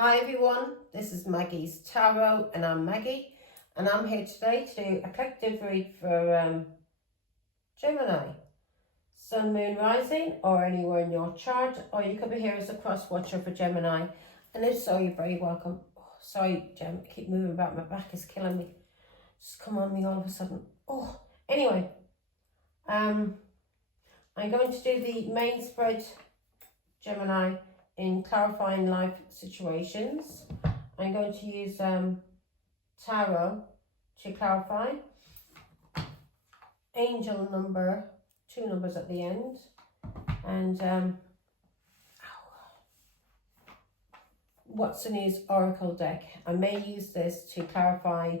Hi everyone, this is Maggie's Tarot and I'm Maggie and I'm here today to do a collective read for Gemini, Sun, Moon, Rising or anywhere in your chart, or you could be here as a cross watcher for Gemini, and if so, you're very welcome. Oh, sorry Gem, I keep moving about, my back is killing me, just come on me all of a sudden. Anyway, I'm going to do the main spread Gemini in clarifying life situations. I'm going to use tarot to clarify. Angel number, 2 numbers at the end, and Watson's Oracle deck. I may use this to clarify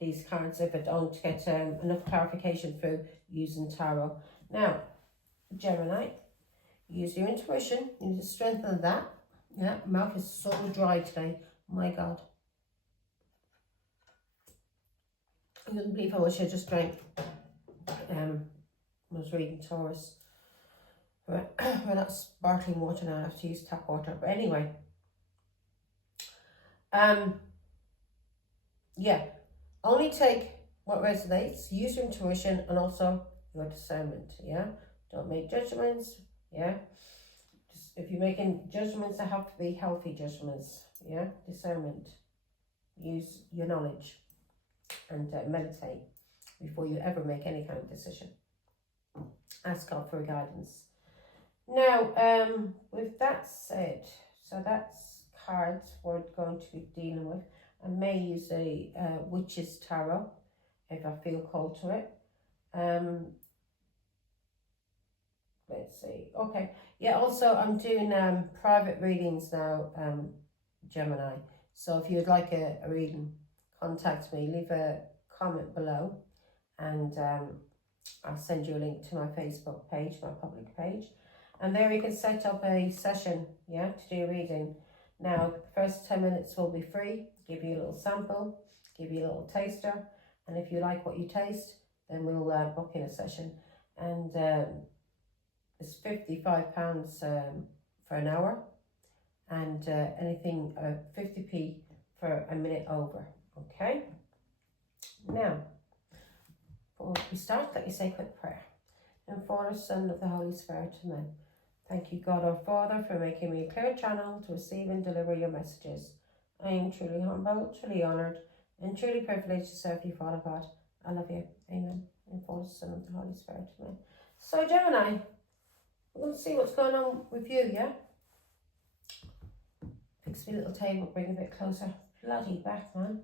these cards if I don't get enough clarification through using tarot. Now, Gemini, use your intuition. You need to strengthen that. Yeah, mouth is so dry today. My God. I couldn't believe how much I just drank. I was reading Taurus. We're not sparkling water now. I have to use tap water. But anyway. Yeah. Only take what resonates. Use your intuition and also your discernment. Yeah. Don't make judgments. Yeah. Just, if you're making judgments, they have to be healthy judgments. Yeah. Discernment. Use your knowledge and meditate before you ever make any kind of decision. Ask God for guidance. Now, with that said, so that's cards we're going to be dealing with. I may use a witch's tarot if I feel called to it. Let's see. Okay. Yeah, also I'm doing private readings now, Gemini. So if you'd like a reading, contact me. Leave a comment below and I'll send you a link to my Facebook page, my public page. And there you can set up a session, yeah, to do a reading. Now, the first 10 minutes will be free. Give you a little sample, give you a little taster. And if you like what you taste, then we'll book in a session. And it's £55 for an hour, and anything 50p for a minute over. Okay. Now, before we start, let me say a quick prayer. And Father, Son, of the Holy Spirit, amen. Thank you, God our Father, for making me a clear channel to receive and deliver your messages. I am truly humble, truly honoured, and truly privileged to serve you, Father God. I love you. Amen. And Father, Son, of the Holy Spirit, amen. So, Gemini, we're going to see what's going on with you, yeah? Fix me a little table, bring it a bit closer. Bloody back, man.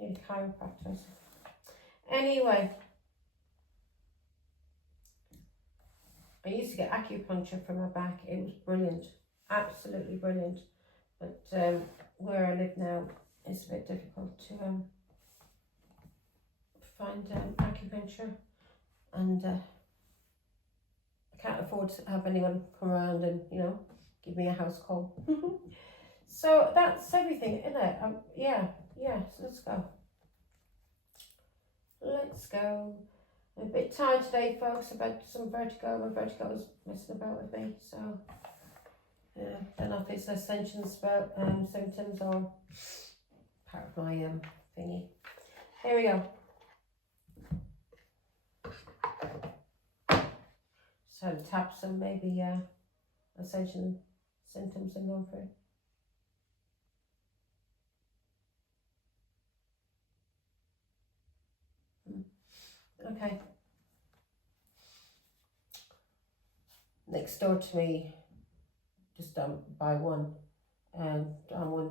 Need chiropractors. Anyway, I used to get acupuncture for my back. It was brilliant, absolutely brilliant. But where I live now, it's a bit difficult to find acupuncture, and I can't afford to have anyone come around and, you know, give me a house call. So that's everything, isn't it? Yeah, so let's go. Let's go. I'm a bit tired today, folks, about some vertigo. My vertigo is messing about with me, so don't know if it's ascension symptoms or part of my thingy. Here we go. Just had a tap, so maybe ascension symptoms I'm going through. Okay. Next door to me, just by one, on one,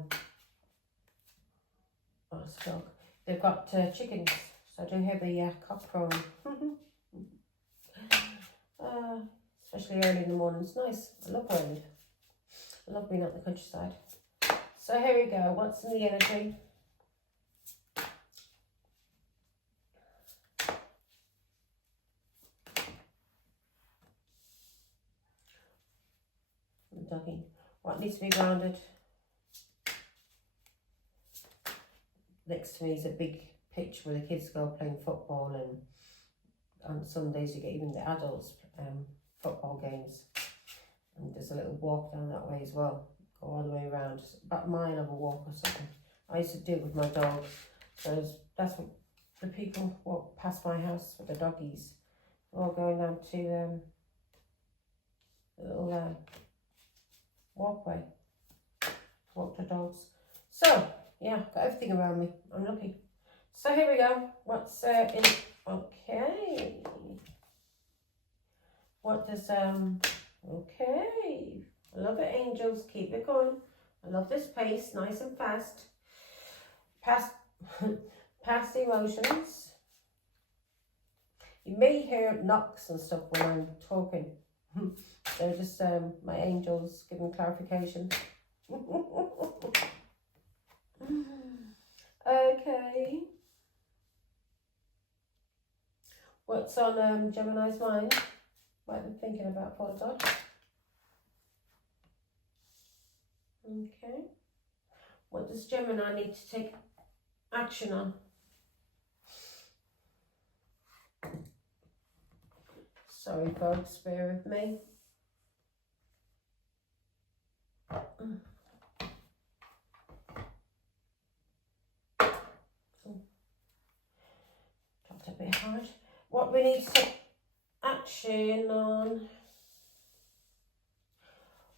oh, it's a dog. They've got chickens, so I do hear the cock crowing. Especially early in the morning. It's nice. I love where I live. I love being out in the countryside. So here we go. What's in the energy? Doggy. What needs to be grounded? Next to me is a big pitch where the kids go playing football, and on Sundays you get even the adults football games. And there's a little walk down that way as well. Go all the way around, just about a mile of a walk or something. I used to do it with my dog. So that's what the people walk past my house with the doggies. We're all going down to a little walkway to walk the dogs. So, yeah, got everything around me. I'm lucky. So here we go. What's in... Okay. What does... Okay. I love it, angels. Keep it going. I love this pace. Nice and fast. Past emotions. You may hear knocks and stuff when I'm talking. They're just my angels giving clarification. Okay. What's on Gemini's mind? What are they thinking about for that? Okay. What does Gemini need to take action on? Sorry folks, bear with me. Dropped a bit hard. What we need to take action on.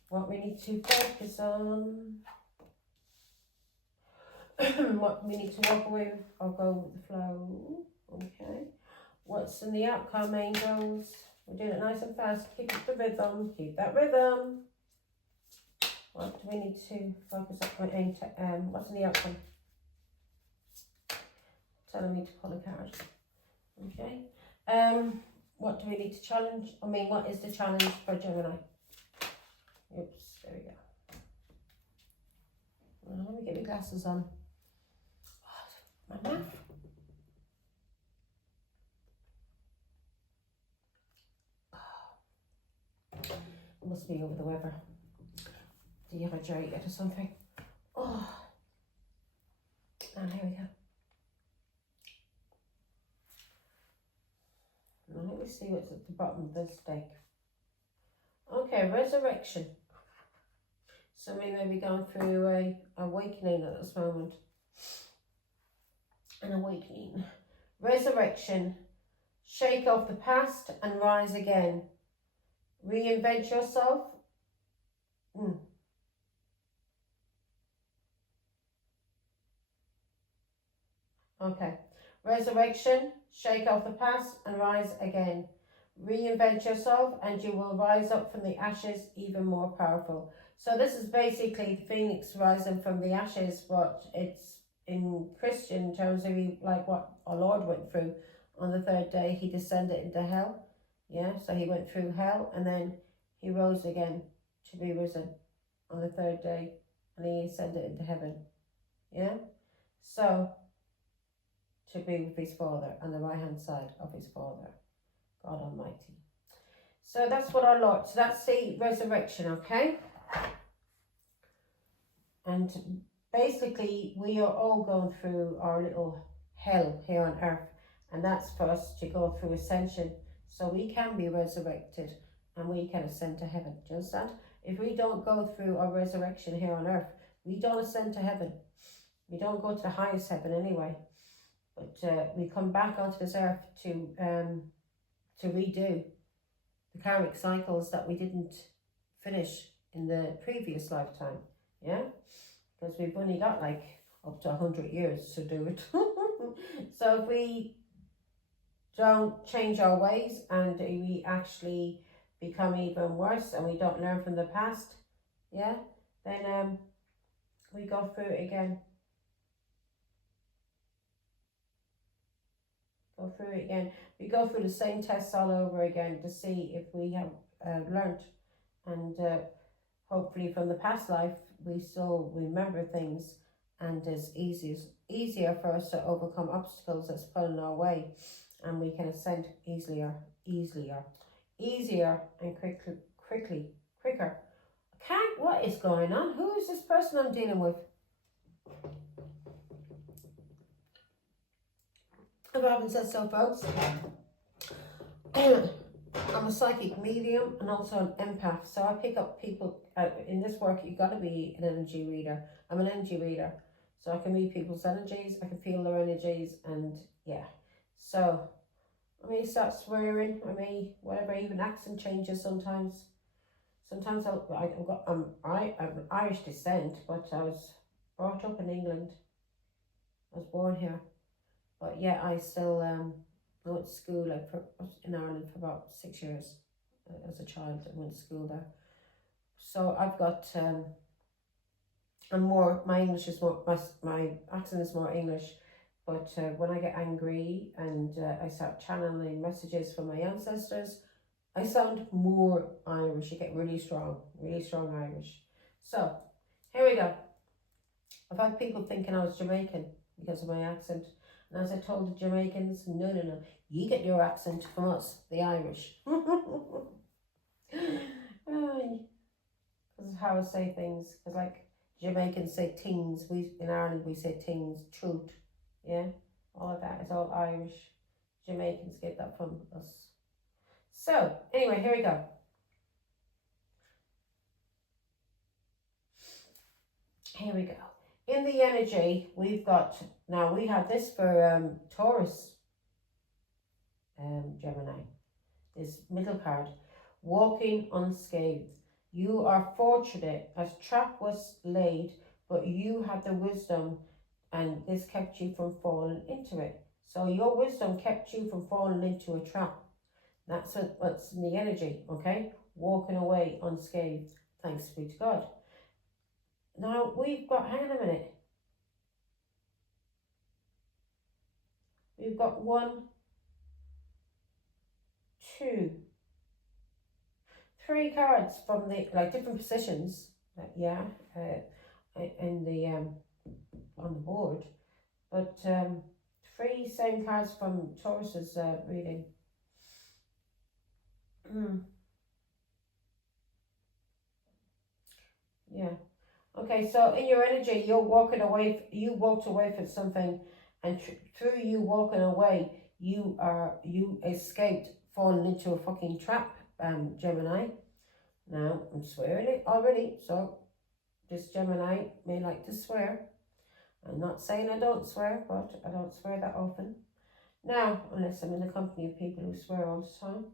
What we need to focus on. What we need to walk away with or go with the flow. Okay. What's in the outcome, angels? We're doing it nice and fast. Keep up the rhythm. Keep that rhythm. What do we need to focus on? What's in the outcome? Telling me to pull a card. Okay. What do we need to challenge? I mean, what is the challenge for Gemini? Oops, there we go. Well, let me get my glasses on. My mouth. Must be over the weather. Dehydrated or something. Oh. And here we go. Now let me see what's at the bottom of this deck. Okay, resurrection. Somebody may be going through a awakening at this moment. An awakening. Resurrection. Shake off the past and rise again. Reinvent yourself. Okay. Resurrection. Shake off the past and rise again. Reinvent yourself and you will rise up from the ashes even more powerful. So this is basically the phoenix rising from the ashes, but it's in Christian terms of like what our Lord went through. On the third day he descended into hell. Yeah, so he went through hell and then he rose again to be risen on the third day and he ascended into heaven. Yeah, so to be with his Father on the right hand side of his Father, God Almighty. So that's what our Lord, so that's the resurrection, okay? And basically we are all going through our little hell here on earth, and that's for us to go through ascension so we can be resurrected and we can ascend to heaven. Do you understand? If we don't go through our resurrection here on earth, we don't ascend to heaven. We don't go to the highest heaven anyway. But we come back onto this earth to redo the karmic cycles that we didn't finish in the previous lifetime. Yeah? Because we've only got like up to 100 years to do it. So if we don't change our ways and we actually become even worse and we don't learn from the past, yeah, then we go through it again. We go through the same tests all over again to see if we have learnt, and hopefully from the past life we still remember things, and it's easier for us to overcome obstacles that's put in our way, and we can ascend easier and quicker. What is going on? Who is this person I'm dealing with? If I haven't said so, folks, I'm I'm a psychic medium and also an empath. So I pick up people, in this work you got to be an energy reader. I'm an energy reader. So I can read people's energies, I can feel their energies, and yeah. So I may start swearing, I may, whatever, even accent changes sometimes. Sometimes I'm Irish descent, but I was brought up in England. I was born here. But yeah, I still went to school in Ireland for about 6 years as a child. I went to school there. So I've got, my English is more, my accent is more English. But when I get angry and I start channeling messages from my ancestors, I sound more Irish. You get really strong Irish. So here we go. I've had people thinking I was Jamaican because of my accent. And as I told the Jamaicans, no, you get your accent from us, the Irish. This is how I say things. Because like Jamaicans say tings, in Ireland we say tings, truth. Yeah, all of that is all Irish. Jamaicans get that from us. So, anyway, here we go. Here we go. In the energy, we've got, now we have this for Taurus, Gemini, this middle card, walking unscathed. You are fortunate as trap was laid, but you had the wisdom and this kept you from falling into it. So your wisdom kept you from falling into a trap. That's what's in the energy, okay? Walking away unscathed. Thanks be to God. Now we've got, hang on a minute. We've got 1, 2, 3 cards from the, like different positions. In the, on the board. But 3 same cards from Taurus's reading. Yeah. Okay, so in your energy, you walked away from something, and through you walking away, you escaped falling into a fucking trap, Gemini. Now, I'm swearing it already, so this Gemini may like to swear. I'm not saying I don't swear, but I don't swear that often. Now, unless I'm in the company of people who swear all the time.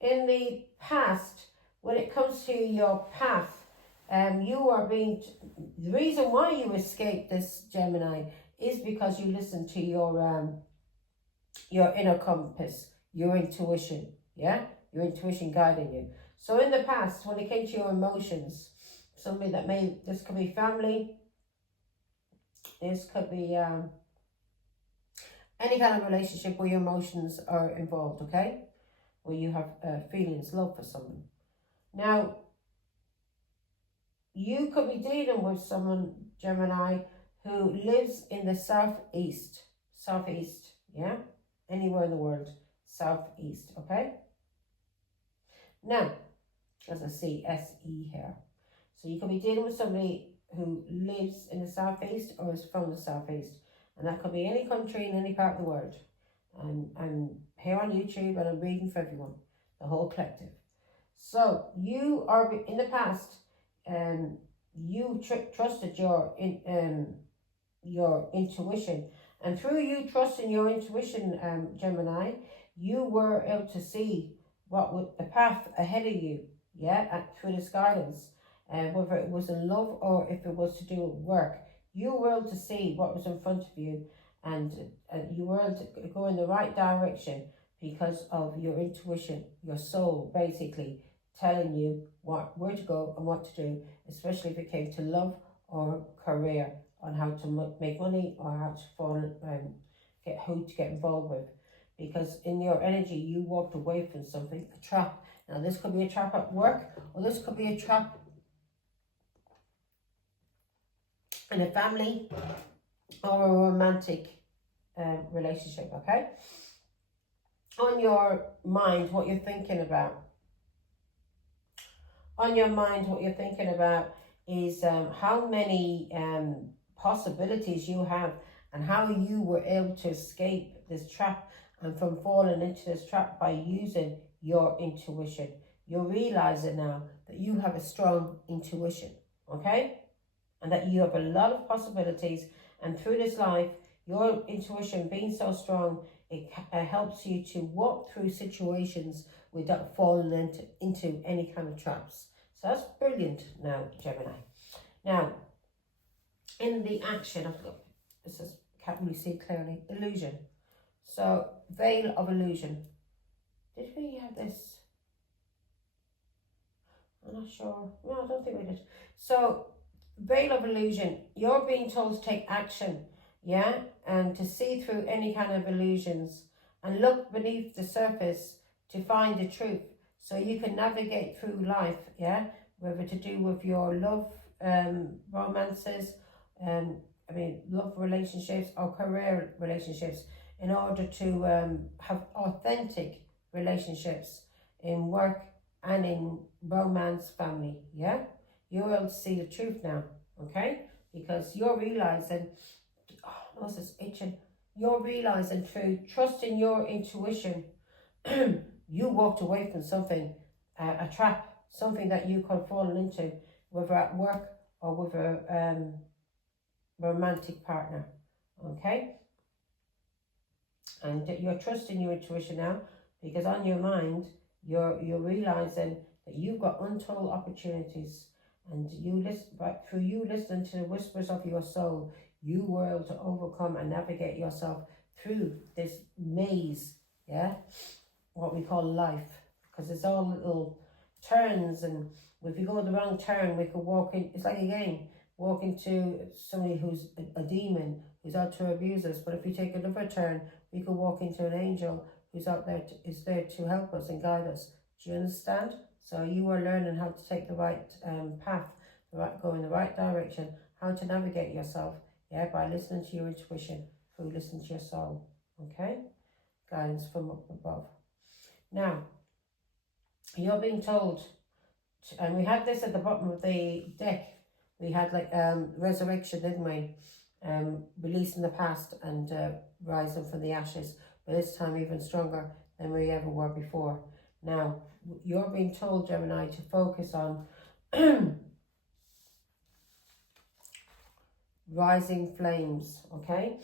In the past, when it comes to your path, the reason why you escaped this, Gemini, is because you listen to your inner compass, your intuition, yeah? Your intuition guiding you. So in the past, when it came to your emotions, this could be family, this could be any kind of relationship where your emotions are involved, okay? Where you have feelings, love for someone. Now, you could be dealing with someone, Gemini, who lives in the southeast, yeah? Anywhere in the world, southeast, okay? Now, as I see SE here. So you could be dealing with somebody who lives in the southeast or is from the southeast. And that could be any country in any part of the world. And I'm here on YouTube and I'm reading for everyone, the whole collective. So you are, in the past, you trusted your intuition, and through you trusting your intuition, Gemini, you were able to see what the path ahead of you, yeah, through this guidance, whether it was in love or if it was to do with work. You were able to see what was in front of you, and you were able to go in the right direction because of your intuition, your soul, basically telling you where to go and what to do, especially if it came to love or career, on how to make money or how to get involved with. Because in your energy, you walked away from something, a trap. Now this could be a trap at work, or this could be a trap in a family or a romantic relationship, okay? On your mind, what you're thinking about. On your mind, what you're thinking about is how many possibilities you have and how you were able to escape this trap and from falling into this trap by using your intuition. You're realizing now that you have a strong intuition, okay? And that you have a lot of possibilities. And through this life, your intuition being so strong, it helps you to walk through situations without falling into any kind of traps. So that's brilliant now, Gemini. Now, in the action of, look, this is, can't really see clearly, illusion. So, veil of illusion. Did we have this? I'm not sure. No, I don't think we did. So, veil of illusion. You're being told to take action, yeah? And to see through any kind of illusions and look beneath the surface to find the truth so you can navigate through life, yeah? Whether to do with your love, romances, love relationships or career relationships, in order to have authentic relationships in work and in romance, family, yeah? You're able to see the truth now, okay? Because you're realizing, oh, this is itching. You're realizing through trusting your intuition, you walked away from something, a trap, something that you could have fallen into, whether at work or with a romantic partner, okay? And you're trusting your intuition now, because on your mind, you're realizing that you've got untold opportunities, and you listen, but through you listening to the whispers of your soul, you were able to overcome and navigate yourself through this maze, yeah, what we call life, because it's all little turns, and if you go the wrong turn, we could walk in, it's like a game, walk into somebody who's a demon, who's out to abuse us. But if we take another turn, we could walk into an angel who's out there, is there to help us and guide us. Do you understand? So you are learning how to take the right path, go in the right direction, how to navigate yourself, yeah, by listening to your intuition, through listening to your soul, okay? Guidance from up above. Now, you're being told, and we had this at the bottom of the deck, we had like resurrection, didn't we? Releasing the past and rising from the ashes, but this time even stronger than we ever were before. Now, you're being told, Gemini, to focus on rising flames, okay?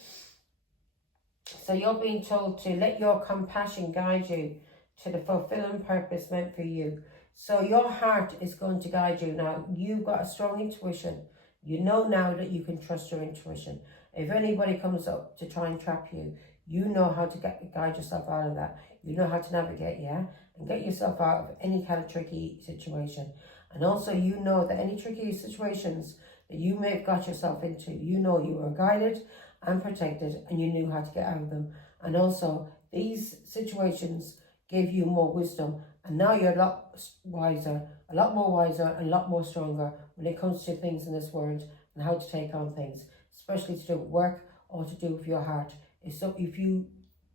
So you're being told to let your compassion guide you to the fulfilling purpose meant for you. So your heart is going to guide you. Now, you've got a strong intuition. You know now that you can trust your intuition. If anybody comes up to try and trap you, you know how to guide yourself out of that. You know how to navigate, yeah? And get yourself out of any kind of tricky situation. And also, you know that any tricky situations that you may have got yourself into, you know you were guided and protected, and you knew how to get out of them. And also, these situations gave you more wisdom, and now you're a lot wiser, a lot more wiser, and a lot more stronger when it comes to things in this world and how to take on things, especially to do with work or to do with your heart. If you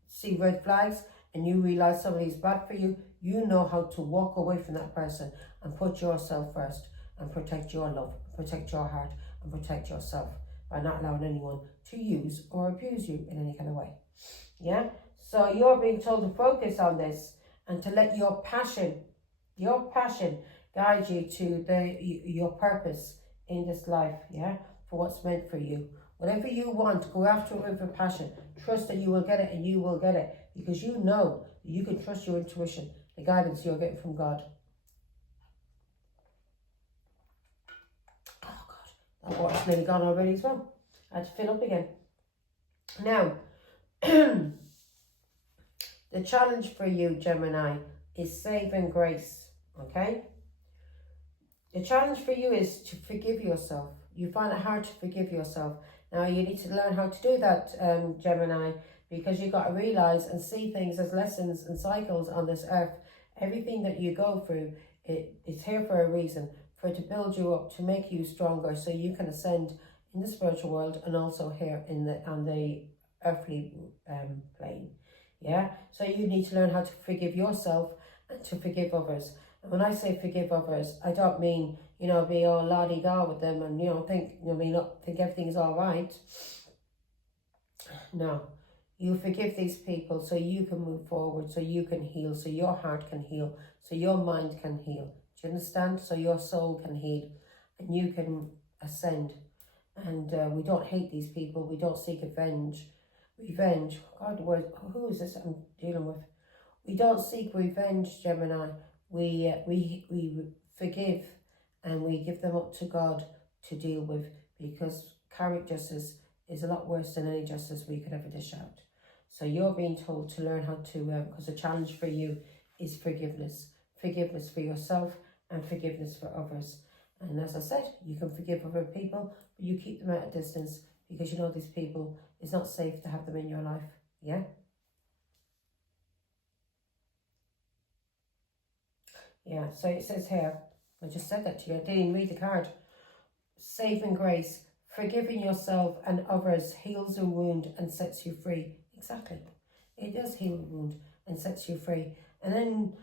see red flags and you realize somebody's bad for you, you know how to walk away from that person and put yourself first and protect your love, protect your heart, and protect yourself by not allowing anyone to use or abuse you in any kind of way. Yeah? So you're being told to focus on this and to let your passion guide you to your purpose in this life, yeah? For what's meant for you. Whatever you want, go after it with a passion. Trust that you will get it, and you will get it, because you know that you can trust your intuition, the guidance you're getting from God. Oh God, that water's nearly gone already as well. I had to fill up again. Now, the challenge for you, Gemini, is saving grace, okay? The challenge for you is to forgive yourself. You find it hard to forgive yourself. Now, you need to learn how to do that, Gemini, because you've got to realise and see things as lessons and cycles on this earth. Everything that you go through, it's here for a reason, for it to build you up, to make you stronger, so you can ascend in the spiritual world and also here on the earthly plane. Yeah, so you need to learn how to forgive yourself and to forgive others. And when I say forgive others, I don't mean, be all la-di-da with them and, think everything's all right. No, You forgive these people so you can move forward, so you can heal, so your heart can heal, so your mind can heal. Do you understand? So your soul can heal and you can ascend. And we don't hate these people. We don't seek revenge. God, who is this I'm dealing with? We don't seek revenge, Gemini. We forgive and we give them up to God to deal with, because karmic justice is a lot worse than any justice we could ever dish out. So you're being told to learn how to, because the challenge for you is forgiveness. Forgiveness for yourself and forgiveness for others. And as I said, you can forgive other people, but you keep them at a distance, because you know these people, it's not safe to have them in your life. Yeah? Yeah, so it says here, I just said that to you, I didn't even read the card. Saving grace, forgiving yourself and others heals a wound and sets you free. Exactly. It does heal a wound and sets you free. And then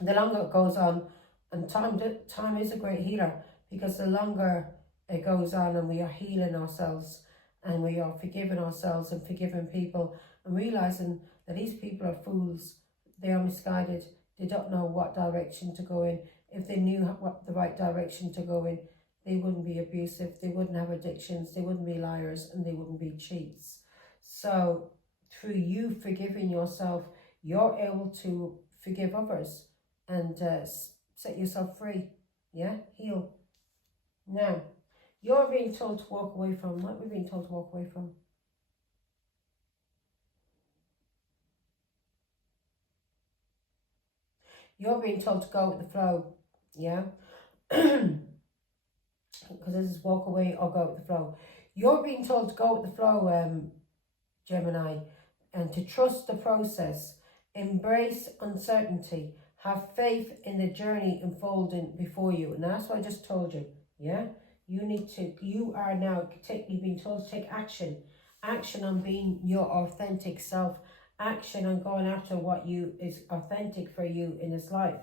the longer it goes on, and time is a great healer, because the longer it goes on and we are healing ourselves and we are forgiving ourselves and forgiving people and realizing that these people are fools, they are misguided, they don't know what direction to go in. If they knew what the right direction to go in, they wouldn't be abusive, they wouldn't have addictions, they wouldn't be liars, and they wouldn't be cheats. So through you forgiving yourself, you're able to forgive others and set yourself free. Yeah, heal. Now, you're being told to walk away from, what we're being told to walk away from? You're being told to go with the flow. Yeah. Because this is walk away or go with the flow. You're being told to go with the flow, Gemini, and to trust the process, embrace uncertainty, have faith in the journey unfolding before you. And that's what I just told you. Yeah, you are now you've been told to take action on being your authentic self, action on going after what is authentic for you in this life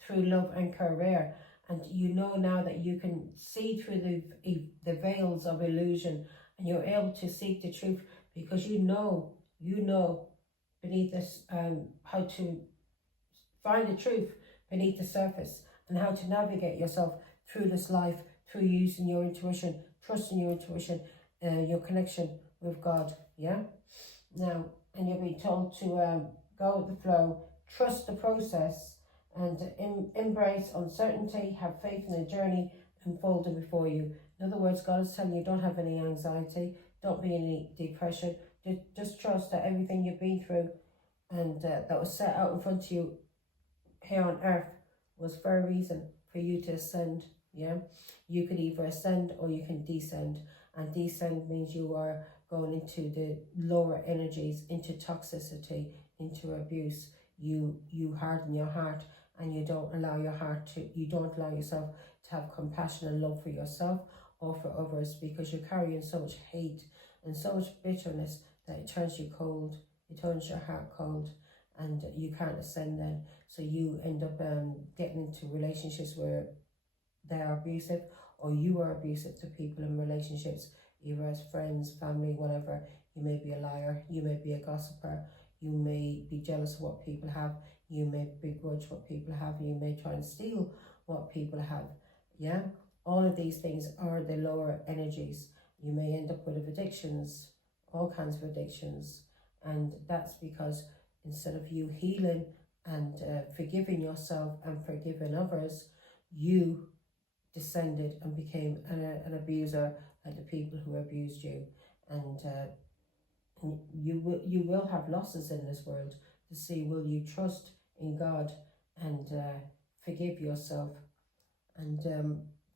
through love and career. And you know now that you can see through the veils of illusion, and you're able to seek the truth, because you know beneath this how to find the truth beneath the surface, and how to navigate yourself through this life through using your intuition, trusting your intuition, your connection with God. Yeah. Now, and you're being told to go with the flow, trust the process, and embrace uncertainty, have faith in the journey unfolding before you. In other words, God is telling you, don't have any anxiety, don't be in any depression, just trust that everything you've been through and that was set out in front of you here on earth was for a reason, for you to ascend. Yeah, you could either ascend or you can descend, and descend means you are going into the lower energies, into toxicity, into abuse. You harden your heart, and you don't allow yourself to have compassion and love for yourself or for others, because you're carrying so much hate and so much bitterness that it turns you cold, it turns your heart cold, and you can't ascend then. So you end up getting into relationships where they are abusive, or you are abusive to people in relationships, either as friends, family, whatever. You may be a liar, you may be a gossiper, you may be jealous of what people have, you may begrudge what people have, you may try and steal what people have. Yeah, all of these things are the lower energies. You may end up with addictions, all kinds of addictions, and that's because instead of you healing and forgiving yourself and forgiving others, you descended and became an abuser, like the people who abused you. And you will have losses in this world to see, will you trust in God and forgive yourself, and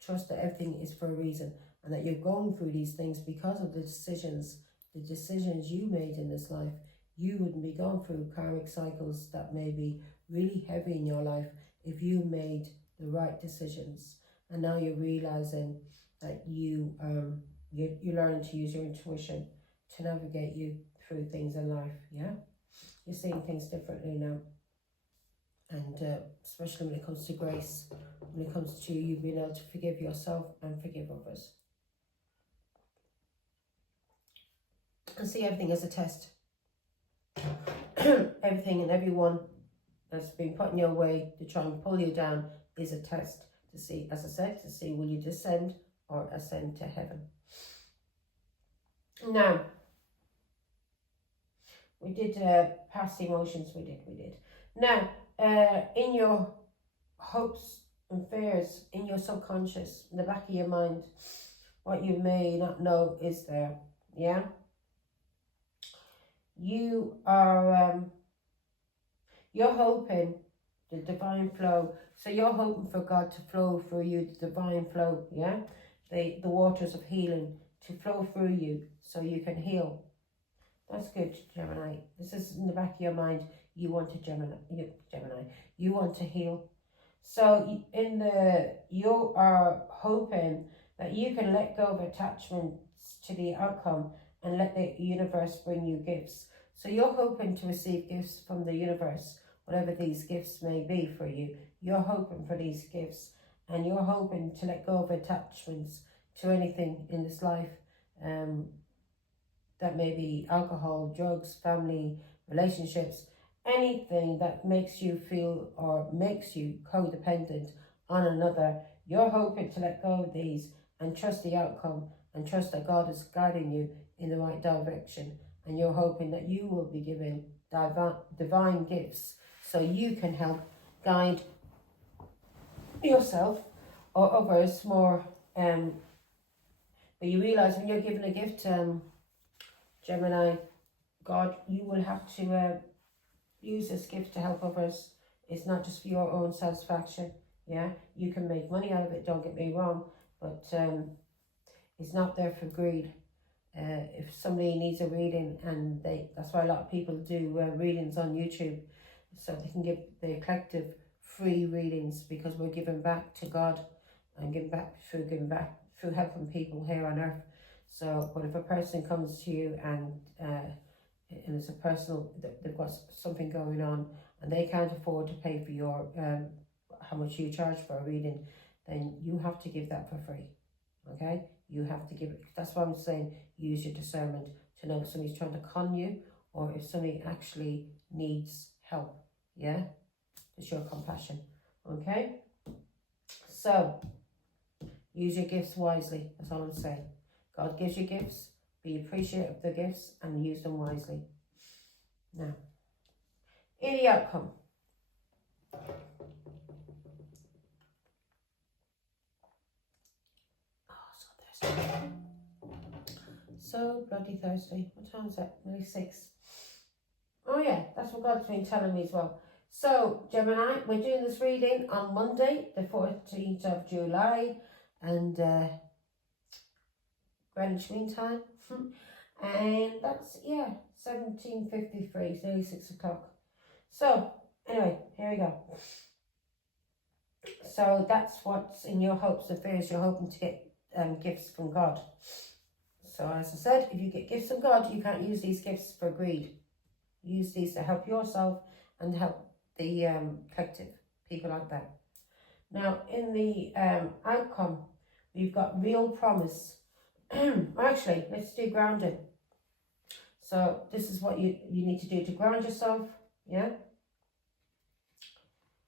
trust that everything is for a reason, and that you're going through these things because of the decisions you made in this life. You wouldn't be going through karmic cycles that may be really heavy in your life if you made the right decisions. And now you're realizing that you're learning to use your intuition to navigate you through things in life. Yeah, you're seeing things differently now, and especially when it comes to grace, when it comes to you being able to forgive yourself and forgive others. And see everything as a test. Everything and everyone that's been put in your way to try and pull you down is a test to see, as I said, to see will you descend or ascend to heaven. Now, we did past emotions, we did. Now, in your hopes and fears, in your subconscious, in the back of your mind, what you may not know is there, yeah? You are, you're hoping the divine flow, so you're hoping for God to flow through you, the divine flow, yeah? The waters of healing to flow through you so you can heal. That's good, Gemini. This is in the back of your mind. You want to Gemini. You want to heal. So you are hoping that you can let go of attachments to the outcome and let the universe bring you gifts. So you're hoping to receive gifts from the universe, whatever these gifts may be for you. You're hoping for these gifts, and you're hoping to let go of attachments to anything in this life. That may be alcohol, drugs, family, relationships, anything that makes you feel or makes you codependent on another. You're hoping to let go of these and trust the outcome and trust that God is guiding you in the right direction. And you're hoping that you will be given divine gifts so you can help guide yourself or others more. But you realize when you're given a gift, Gemini, God, you will have to use this gift to help others. It's not just for your own satisfaction. Yeah, you can make money out of it, don't get me wrong, but it's not there for greed. If somebody needs a reading, and that's why a lot of people do readings on YouTube, so they can give the collective free readings, because we're giving back to God and giving back through helping people here on earth. So, but if a person comes to you and it's a personal, they've got something going on and they can't afford to pay for your how much you charge for a reading, then you have to give that for free. Okay, you have to give it. That's why I'm saying use your discernment to know if somebody's trying to con you or if somebody actually needs help. Yeah, to show compassion. Okay, so use your gifts wisely. That's all I'm saying. God gives you gifts, be appreciative of the gifts and use them wisely. Now, in the outcome. Oh, so thirsty. So bloody thirsty. What time is it? Nearly 6. Oh yeah, that's what God's been telling me as well. So, Gemini, we're doing this reading on Monday, the 14th of July, and Greenwich Mean Time. And that's, yeah, 17:53, it's nearly 6 o'clock. So, anyway, here we go. So that's what's in your hopes and fears. You're hoping to get gifts from God. So as I said, if you get gifts from God, you can't use these gifts for greed. Use these to help yourself and help the collective, people out there. Now, in the outcome, we've got real promise. Actually, let's do grounding. So this is what you need to do to ground yourself, yeah?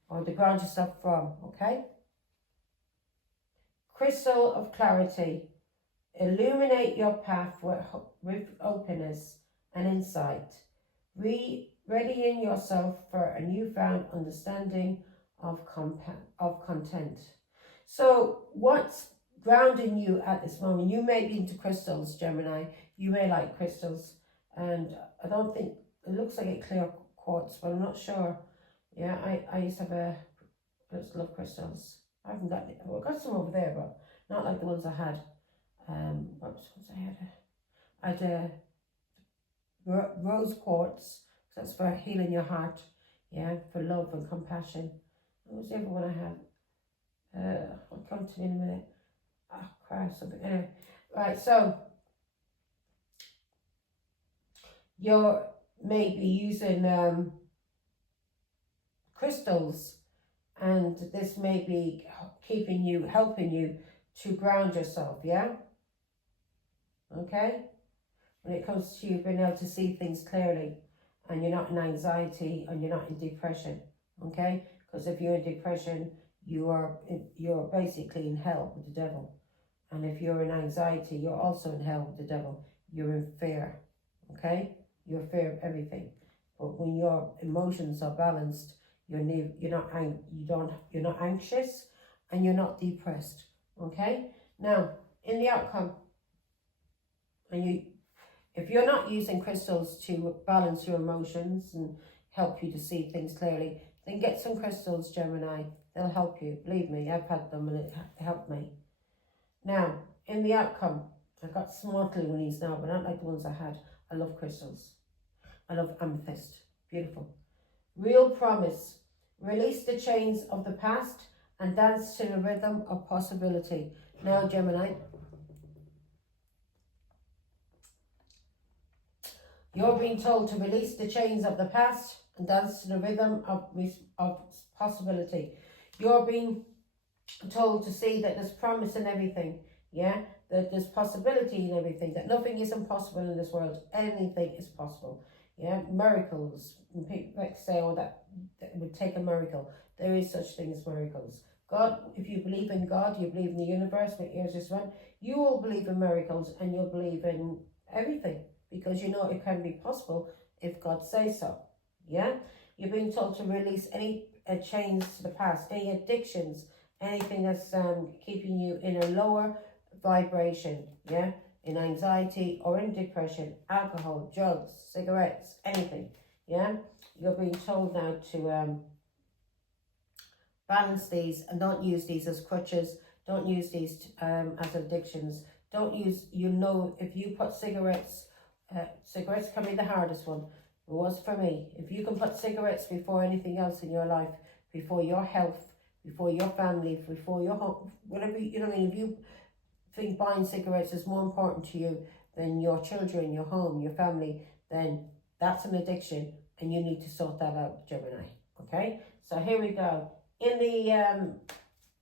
Or to ground yourself from, okay? Crystal of clarity. Illuminate your path with openness and insight. Readying yourself for a newfound understanding of content. So what's grounding you at this moment? You may be into crystals, Gemini. You may like crystals. And I don't think, it looks like a clear quartz, but I'm not sure. Yeah, I used to have just love crystals. I haven't got it. Well, I got some over there, but not like the ones I had. What was I had? I had rose quartz. That's for healing your heart. Yeah, for love and compassion. What was the other one I had? I'll come to me in a minute. Oh, Christ, something. Anyway, right. So you're maybe using crystals, and this may be helping you to ground yourself, yeah? Okay? when it comes to you being able to see things clearly, and you're not in anxiety and you're not in depression, okay? Because if you're in depression, you're basically in hell with the devil. And if you're in anxiety, you're also in hell with the devil. You're in fear, okay? You're fear of everything. But when your emotions are balanced, you're not anxious and you're not depressed, okay? Now, in the outcome, if you're not using crystals to balance your emotions and help you to see things clearly, then get some crystals, Gemini. They'll help you. Believe me, I've had them and it helped me. Now, in the outcome, I've got smartly ones now, but not like the ones I had. I love crystals. I love amethyst. Beautiful. Real promise. Release the chains of the past and dance to the rhythm of possibility. Now, Gemini, you're being told to release the chains of the past and dance to the rhythm of possibility. You're being told to see that there's promise in everything, yeah? That there's possibility in everything, that nothing is impossible in this world. Anything is possible, yeah? Miracles. People like to say, oh, that would take a miracle. There is such thing as miracles. God, if you believe in God, you believe in the universe, what yours is one, you will believe in miracles and you'll believe in everything, because you know it can be possible if God says so, yeah? You're being told to release any chains to the past, any addictions, anything that's keeping you in a lower vibration, yeah? In anxiety or in depression, alcohol, drugs, cigarettes, anything, yeah? You're being told now to balance these and don't use these as crutches. Don't use these as addictions. Don't use, if you put cigarettes can be the hardest one. It was for me. If you can put cigarettes before anything else in your life, before your health, before your family, before your home, whatever, you know what I mean, if you think buying cigarettes is more important to you than your children, your home, your family, then that's an addiction and you need to sort that out, Gemini, okay? So here we go. In the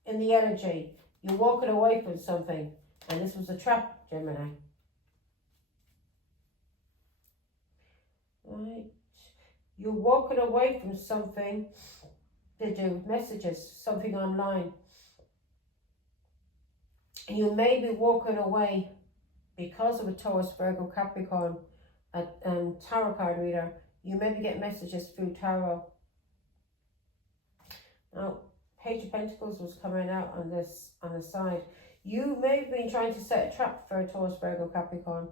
energy, you're walking away from something, and this was a trap, Gemini. Right, you're walking away from something to do with messages, something online. You may be walking away because of a Taurus, Virgo, Capricorn, a tarot card reader. You maybe get messages through tarot. Now, Page of Pentacles was coming out on this on the side. You may have been trying to set a trap for a Taurus, Virgo, Capricorn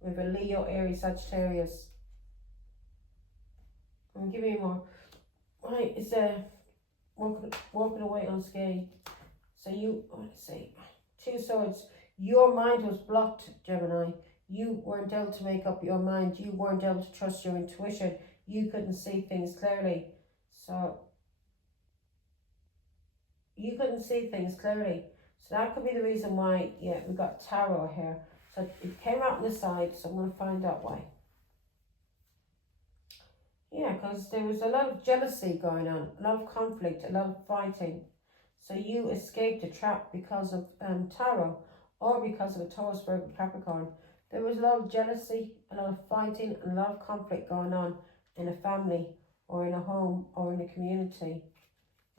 with a Leo, Aries, Sagittarius. I'm giving you more. Right, it's walking away unscathed. So you, let's see, Two Swords. Your mind was blocked, Gemini. You weren't able to make up your mind. You weren't able to trust your intuition. You couldn't see things clearly. So you couldn't see things clearly. So that could be the reason why, yeah, we got tarot here. So it came out on the side, so I'm going to find out why. Yeah, because there was a lot of jealousy going on, a lot of conflict, a lot of fighting. So you escaped a trap because of tarot, or because of a Taurus, Virgo, Capricorn. There was a lot of jealousy, a lot of fighting, and a lot of conflict going on in a family, or in a home, or in a community.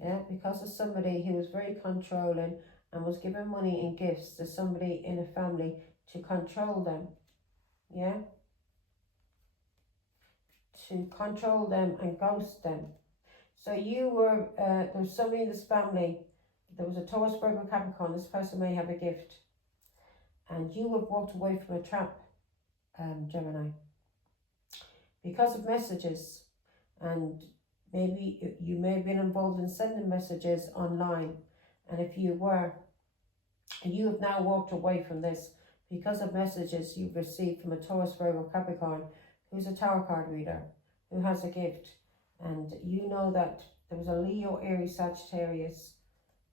Yeah, because of somebody who was very controlling and was giving money and gifts to somebody in a family to control them. Yeah, to control them and ghost them. So you were, there was somebody in this family, there was a Taurus, Virgo, Capricorn. This person may have a gift, and you have walked away from a trap, Gemini, because of messages. And maybe you may have been involved in sending messages online, and if you were, you have now walked away from this because of messages you've received from a Taurus, Virgo, Capricorn, who's a tarot card reader, who has a gift. And you know that there was a Leo, Aries, Sagittarius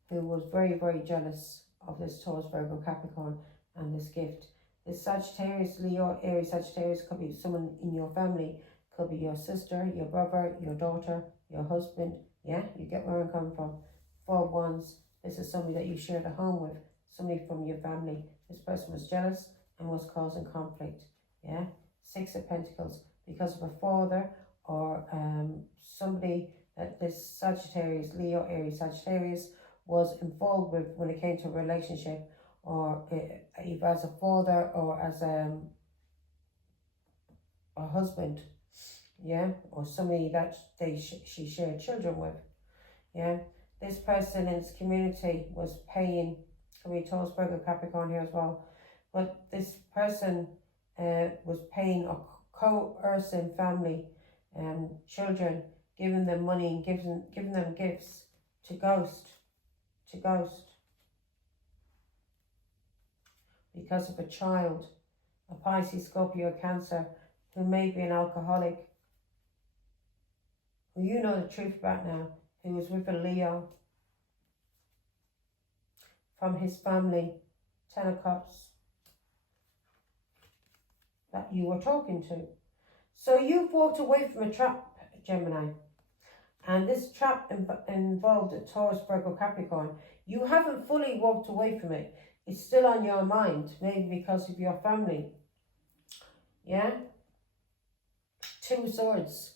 who was very, very jealous of this Taurus, Virgo, Capricorn and this gift. This Sagittarius, Leo, Aries, Sagittarius could be someone in your family, could be your sister, your brother, your daughter, your husband. Yeah, you get where I'm coming from. 4 of Wands, this is somebody that you shared a home with, somebody from your family. This person was jealous, and was causing conflict. Yeah, Six of Pentacles, because of a father or somebody that this Sagittarius, Leo, Aries, Sagittarius was involved with when it came to a relationship, or either as a father or as a husband, yeah, or somebody that she shared children with, yeah. This person in this community was paying, can be Taurus, Virgo, Capricorn here as well, but this person was paying or coercing family and children, giving them money and giving them gifts to ghost, because of a child, a Pisces, Scorpio, Cancer, who may be an alcoholic, who you know the truth about now, who was with a Leo, from his family, Ten of Cups, that you were talking to. So you've walked away from a trap, Gemini, and this trap involved a Taurus, Virgo, Capricorn. You haven't fully walked away from it. It's still on your mind, maybe because of your family. Yeah? Two of Swords.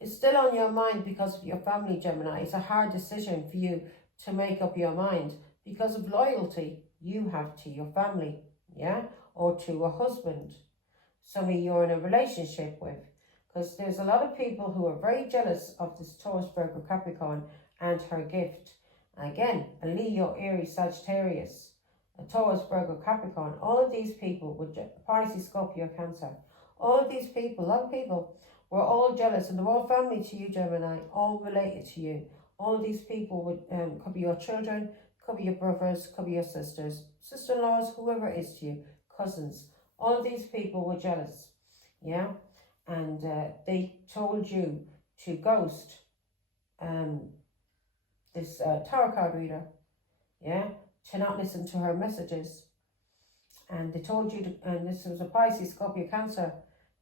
It's still on your mind because of your family, Gemini. It's a hard decision for you to make up your mind because of loyalty you have to your family, yeah? Or to a husband, somebody you're in a relationship with. Because there's a lot of people who are very jealous of this Taurus, Virgo, Capricorn and her gift. Again, a Leo, Aries, Sagittarius, a Taurus, Virgo, Capricorn. All of these people, with Pisces, Scorpio, Cancer, all of these people, a lot of people, were all jealous, and they're all family to you, Gemini, all related to you. All of these people would could be your children, could be your brothers, could be your sisters, sister-in-laws, whoever it is to you, cousins. All of these people were jealous, yeah? And they told you to ghost this tarot card reader, yeah? To not listen to her messages. And they told you to, and this was a Pisces, Scorpio, Cancer,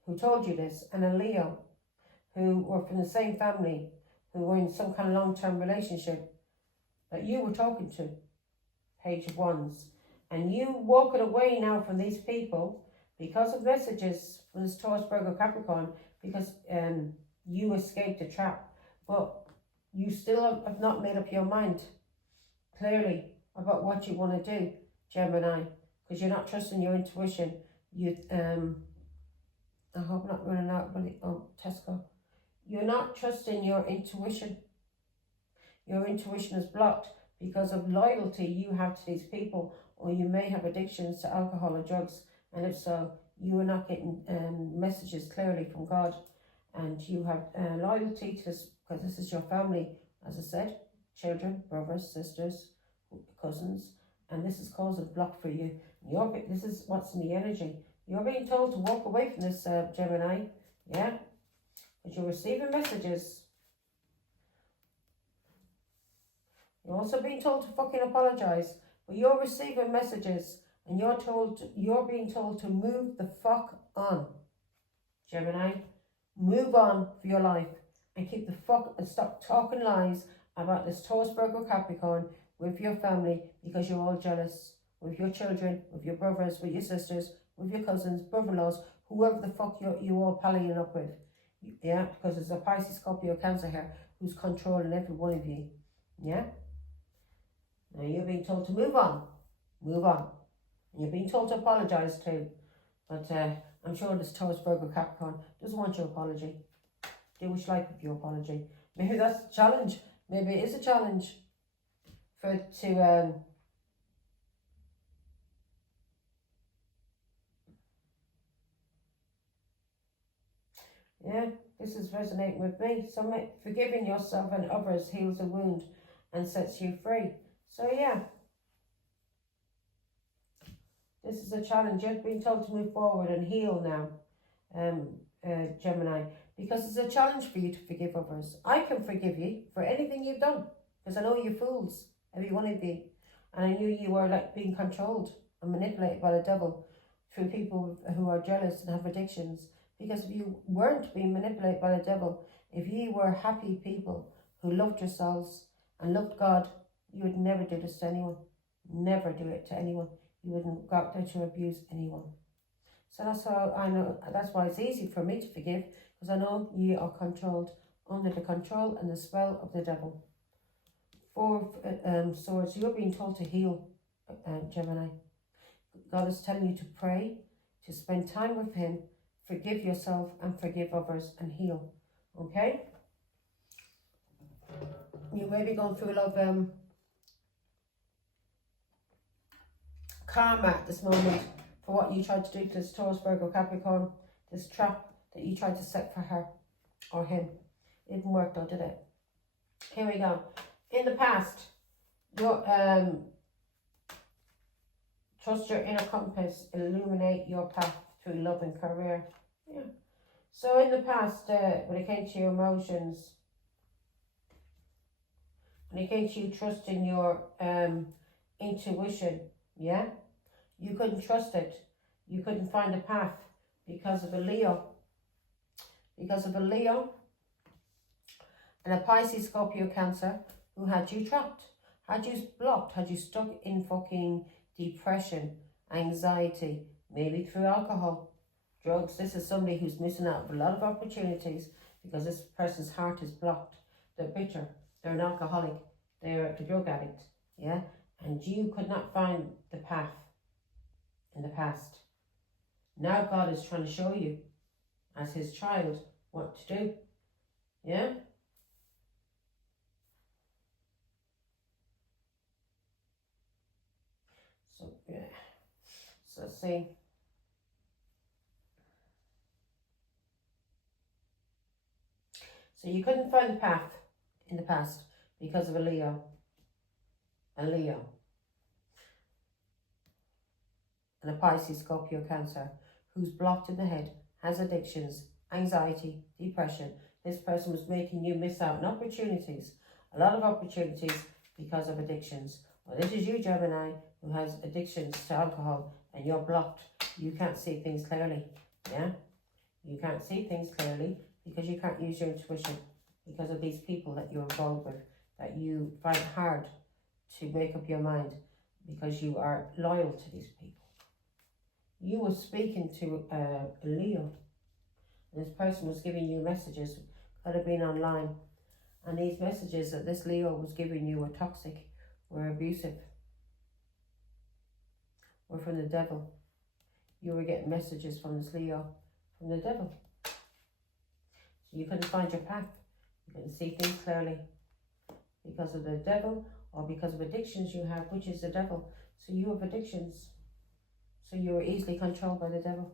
who told you this, and a Leo, who were from the same family, who were in some kind of long-term relationship that you were talking to, Page of Wands. And you walking away now from these people because of messages from this Taurus, Virgo, Capricorn, because you escaped a trap, but you still have not made up your mind clearly about what you want to do, Gemini, because you're not trusting your intuition. You I hope I'm not running out, but Tesco. You're not trusting your intuition. Your intuition is blocked because of loyalty you have to these people, or you may have addictions to alcohol or drugs, and if so, you are not getting messages clearly from God, and you have loyalty to this, because this is your family, as I said, children, brothers, sisters, cousins, and this is causing a block for you. This is what's in the energy. You're being told to walk away from this, Gemini, yeah? Because you're receiving messages. You're also being told to fucking apologise, but you're receiving messages, and you're being told to move the fuck on, Gemini. Move on for your life, and keep the fuck, and stop talking lies about this Taurus, Virgo, Capricorn with your family, because you're all jealous, with your children, with your brothers, with your sisters, with your cousins, brother-in-laws, whoever the fuck you all pallying up with. Yeah, because there's a Pisces, Scorpio, Cancer here who's controlling every one of you. Yeah? Now you're being told to move on. Move on. And you're being told to apologise too. But I'm sure this Taurus, Virgo, Capricorn doesn't want your apology. Do what you like with your apology. Maybe that's a challenge. Maybe it is a challenge for it to yeah, this is resonating with me. So forgiving yourself and others heals a wound and sets you free. So yeah, this is a challenge. You're being told to move forward and heal now, Gemini, because it's a challenge for you to forgive others. I can forgive you for anything you've done, because I know you're fools, every one of you. And I knew you were like being controlled and manipulated by the devil through people who are jealous and have addictions. Because if you weren't being manipulated by the devil, if you were happy people who loved yourselves and loved God, you would never do this to anyone. Never do it to anyone. You wouldn't go out there to abuse anyone. So that's how I know, that's why it's easy for me to forgive, because I know ye are controlled, under the control and the spell of the devil. 4 of Swords, you're being told to heal, Gemini. God is telling you to pray, to spend time with him, forgive yourself and forgive others and heal. Okay? You may be going through a lot of karma at this moment for what you tried to do to this Taurus, Virgo, Capricorn, this trap that you tried to set for her or him. It didn't work though, did it? Here we go. In the past, your trust your inner compass, illuminate your path through love and career. Yeah. So in the past, when it came to your emotions, when it came to you trusting your intuition, yeah, you couldn't trust it. You couldn't find a path because of a Leo. Because of a Leo and a Pisces, Scorpio, Cancer who had you trapped, had you blocked, had you stuck in fucking depression, anxiety, maybe through alcohol, drugs. This is somebody who's missing out on a lot of opportunities because this person's heart is blocked. They're bitter, they're an alcoholic, they're a drug addict, yeah? And you could not find the path in the past. Now God is trying to show you, as his child, what to do, yeah? So, yeah. So, see. So you couldn't find the path in the past because of a Leo. A Leo. And a Pisces, Scorpio, Cancer, who's blocked in the head, has addictions, anxiety, depression. This person was making you miss out on opportunities, a lot of opportunities because of addictions. Well, this is you, Gemini, who has addictions to alcohol and you're blocked. You can't see things clearly, yeah? You can't see things clearly because you can't use your intuition because of these people that you're involved with, that you find hard to make up your mind because you are loyal to these people. You were speaking to a Leo, and this person was giving you messages, could have been online, and these messages that this Leo was giving you were toxic, were abusive, were from the devil. You were getting messages from this Leo, from the devil. So you couldn't find your path, you couldn't see things clearly because of the devil or because of addictions you have, which is the devil. So you have addictions. So you were easily controlled by the devil.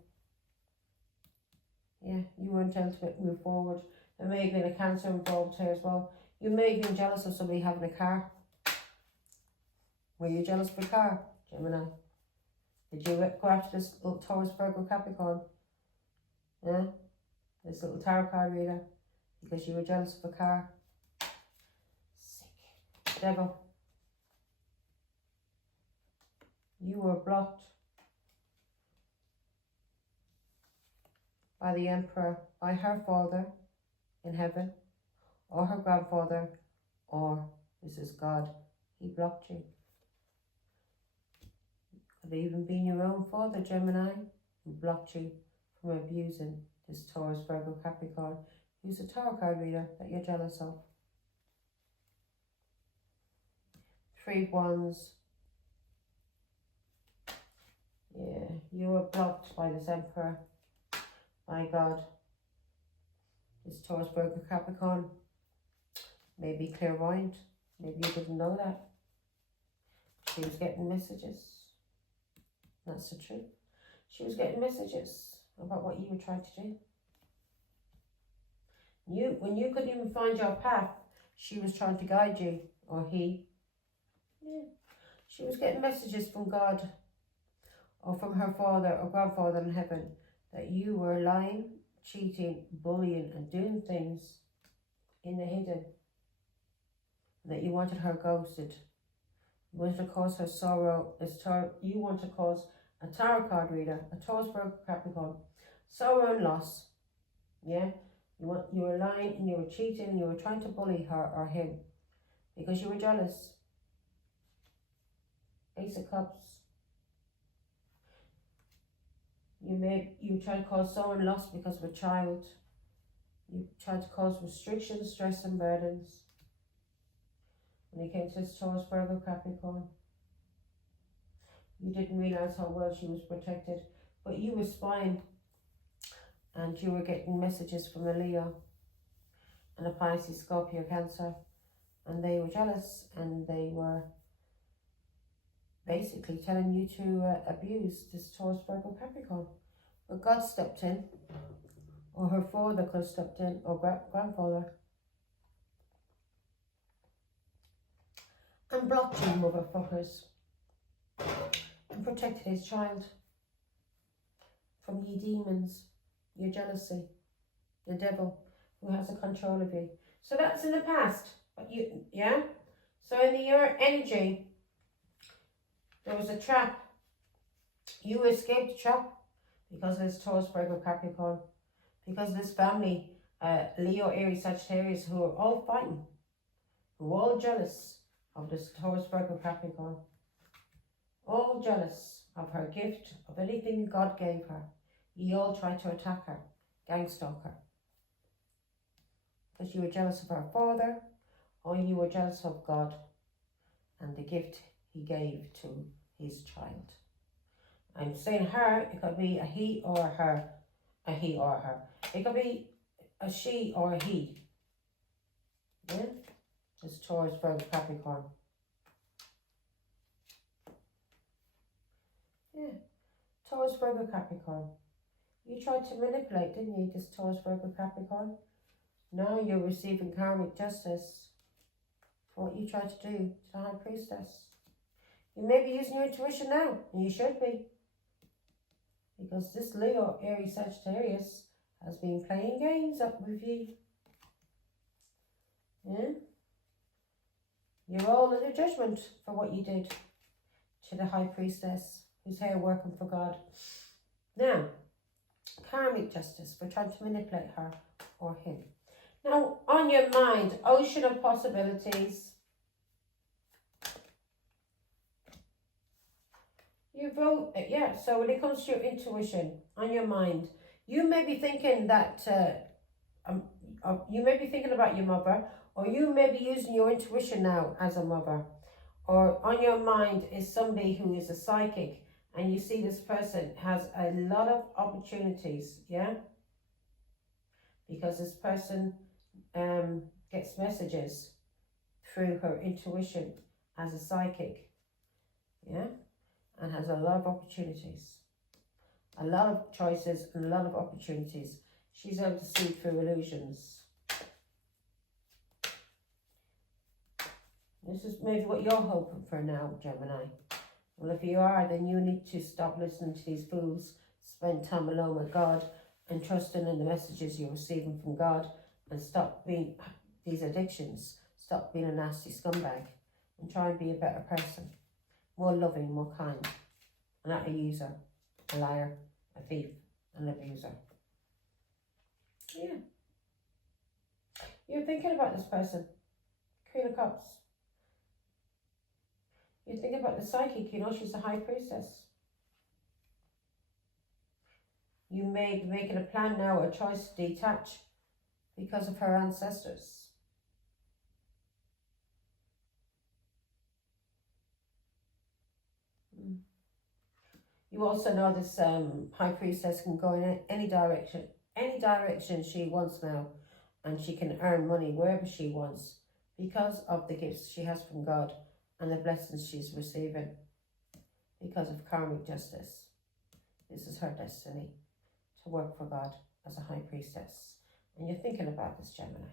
Yeah, you weren't able to move forward. There may have been a Cancer involved here as well. You may have been jealous of somebody having a car. Were you jealous of a car, Gemini? Did you go after this little Taurus, Virgo, Capricorn? Yeah? This little tarot card reader? Because you were jealous of a car? Sick. Devil. You were blocked by the Emperor, by her father in heaven, or her grandfather, or this is God. He blocked you. Could have even been your own father, Gemini, who blocked you from abusing this Taurus, Virgo, Capricorn, who's a tarot card reader that you're jealous of. 3 Wands. Yeah, you were blocked by this Emperor. My God, this Taurus, Virgo, Capricorn may be clairvoyant. Maybe you didn't know that. She was getting messages. That's the truth. She was getting messages about what you were trying to do. When you couldn't even find your path, she was trying to guide you, or he. Yeah. She was getting messages from God, or from her father or grandfather in heaven, that you were lying, cheating, bullying, and doing things in the hidden. That you wanted her ghosted. You wanted to cause her sorrow. You want to cause a tarot card reader, a Taurus, Virgo, Capricorn, sorrow and loss. Yeah? You were lying and you were cheating and you were trying to bully her or him because you were jealous. Ace of Cups. You try to cause someone loss because of a child. You tried to cause restrictions, stress and burdens. When it came to this Taurus, Virgo, Capricorn, you didn't realise how well she was protected. But you were spying and you were getting messages from a Leo and a Pisces, Scorpio, Cancer. And they were jealous and they were basically telling you to abuse this Taurus, Virgo, Capricorn. But God stepped in, or her father could have stepped in, or grandfather, and blocked you, motherfuckers, and protected his child from ye demons, your jealousy, the devil who has a control of you. So that's in the past. But yeah? So in your energy, there was a trap. You escaped the trap because of this Taurus, Virgo, Capricorn. Because of this family, Leo, Aries, Sagittarius, who are all fighting, who are all jealous of this Taurus, Virgo, Capricorn. All jealous of her gift, of anything God gave her. You all tried to attack her, gang stalk her. Because you were jealous of her father, or you were jealous of God and the gift he gave to his child. I'm saying her, it could be a he or a her. A he or a her. It could be a she or a he. Yeah? It's Taurus, Virgo, Capricorn. Yeah. Taurus, Virgo, Capricorn. You tried to manipulate, didn't you, this Taurus, Virgo, Capricorn? Now you're receiving karmic justice for what you tried to do to the High Priestess. You may be using your intuition now, and you should be. Because this Leo, Aries, Sagittarius has been playing games up with you. Yeah? You're all under judgment for what you did to the High Priestess, who's here working for God. Now, karmic justice for trying to manipulate her or him. Now, on your mind, ocean of possibilities. You wrote, yeah, so when it comes to your intuition, on your mind, you may be thinking that, you may be thinking about your mother, or you may be using your intuition now as a mother. Or on your mind is somebody who is a psychic, and you see this person has a lot of opportunities, yeah? Because this person gets messages through her intuition as a psychic, yeah? And has a lot of opportunities, a lot of choices and a lot of opportunities. She's able to see through illusions. This is maybe what you're hoping for now, Gemini. Well, if you are, then you need to stop listening to these fools, spend time alone with God and trusting in the messages you're receiving from God, and stop being these addictions. Stop being a nasty scumbag and try and be a better person. More loving, more kind. And not a user, a liar, a thief, an abuser. Yeah. You're thinking about this person. Queen of Cups. You're thinking about the psychic, you know, she's the High Priestess. You may be making a plan now, a choice to detach because of her ancestors. You also know this High Priestess can go in any direction she wants now, and she can earn money wherever she wants because of the gifts she has from God and the blessings she's receiving because of karmic justice. This is her destiny, to work for God as a High Priestess. And you're thinking about this, Gemini.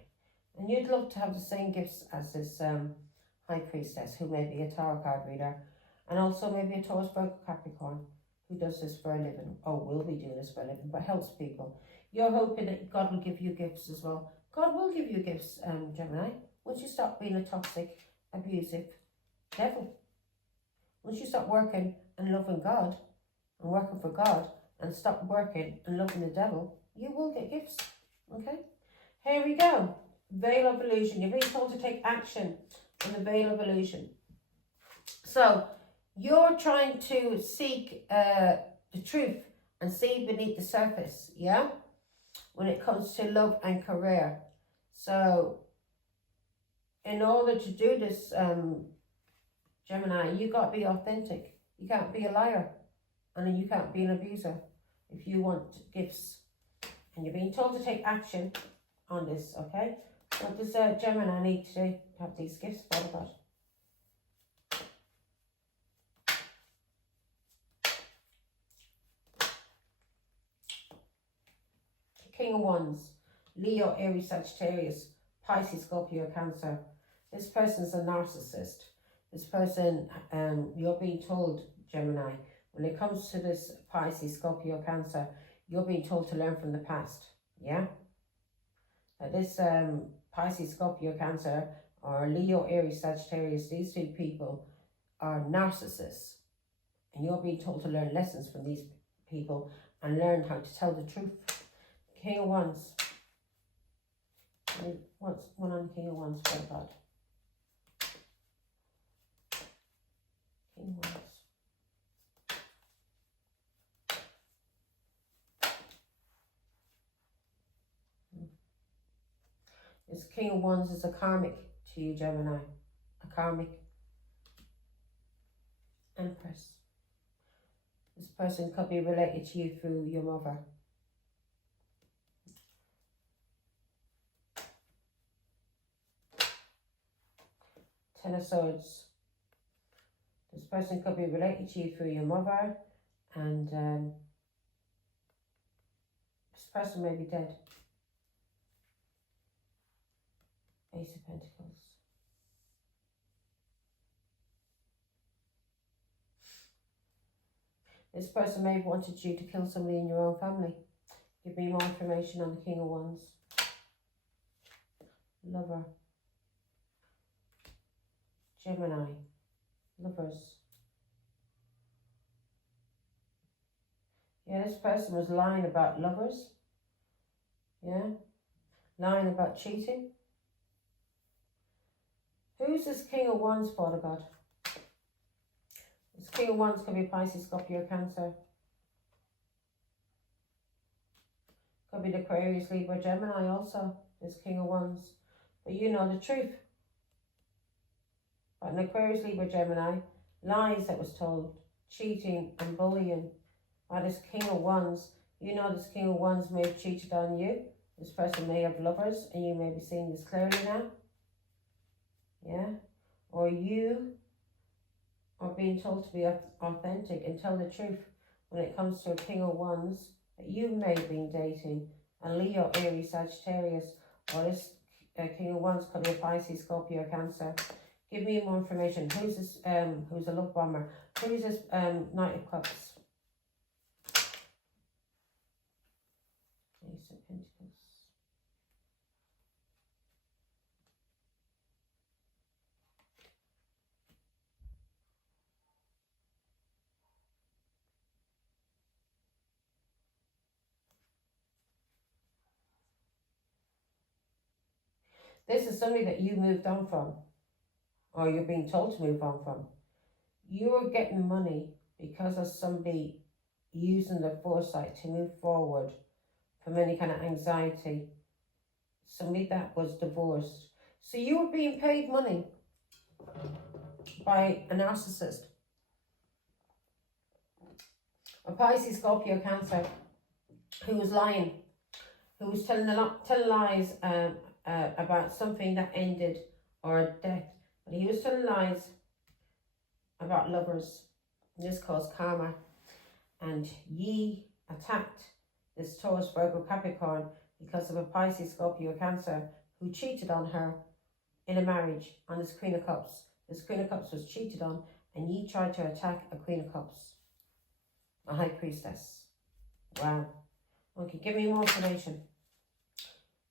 And you'd love to have the same gifts as this High Priestess, who may be a tarot card reader, and also maybe a Taurus, Virgo, Capricorn, who does this for a living, or will be doing this for a living, but helps people. You're hoping that God will give you gifts as well. God will give you gifts, Gemini, once you stop being a toxic, abusive devil. Once you stop working and loving God, and working for God, and stop working and loving the devil, you will get gifts, okay? Here we go. Veil of illusion. You're being told to take action on the veil of illusion. So, you're trying to seek the truth and see beneath the surface, yeah? When it comes to love and career. So, in order to do this, Gemini, you got to be authentic. You can't be a liar. And you can't be an abuser if you want gifts. And you're being told to take action on this, okay? What does Gemini need to do to have these gifts? What about? King of Wands, Leo, Aries, Sagittarius, Pisces, Scorpio, Cancer. This person's a narcissist. This person, you're being told, Gemini, when it comes to this Pisces, Scorpio, Cancer, you're being told to learn from the past, yeah? This Pisces, Scorpio, Cancer, or Leo, Aries, Sagittarius, these two people are narcissists. And you're being told to learn lessons from these people and learn how to tell the truth. King of Wands. What's one on King of Wands? What about? King of Wands. This King of Wands is a karmic to you, Gemini. A karmic. Empress. This person could be related to you through your mother. Ten of Swords. This person could be related to you through your mother, and this person may be dead. Ace of Pentacles. This person may have wanted you to kill somebody in your own family. Give me more information on the King of Wands. Lover. Gemini. Lovers. Yeah, this person was lying about lovers. Yeah. Lying about cheating. Who's this King of Wands, Father God? This King of Wands could be Pisces, Scorpio, Cancer. Could be the Aquarius, Libra, Gemini also. This King of Wands. But you know the truth. But an Aquarius, Libra, Gemini, lies that was told, cheating and bullying. By this King of Wands, you know this King of Wands may have cheated on you. This person may have lovers, and you may be seeing this clearly now. Yeah? Or you are being told to be authentic and tell the truth when it comes to a King of Wands that you may have been dating. A Leo, Aries, Sagittarius, or this King of Wands could be a Pisces, Scorpio, Cancer. Give me more information. Who's this, who's a love bomber? Who's this Knight of Cups? Ace of Pentacles. This is somebody that you moved on from, or you're being told to move on from. You are getting money because of somebody using their foresight to move forward from any kind of anxiety. Somebody that was divorced. So you were being paid money by a narcissist. A Pisces, Scorpio, Cancer, who was lying, who was telling lies about something that ended or a death. But he was telling lies about lovers. This caused karma. And ye attacked this Taurus, Virgo, Capricorn because of a Pisces, Scorpio, Cancer who cheated on her in a marriage on this Queen of Cups. This Queen of Cups was cheated on, and ye tried to attack a Queen of Cups, a High Priestess. Wow. Okay, give me more information.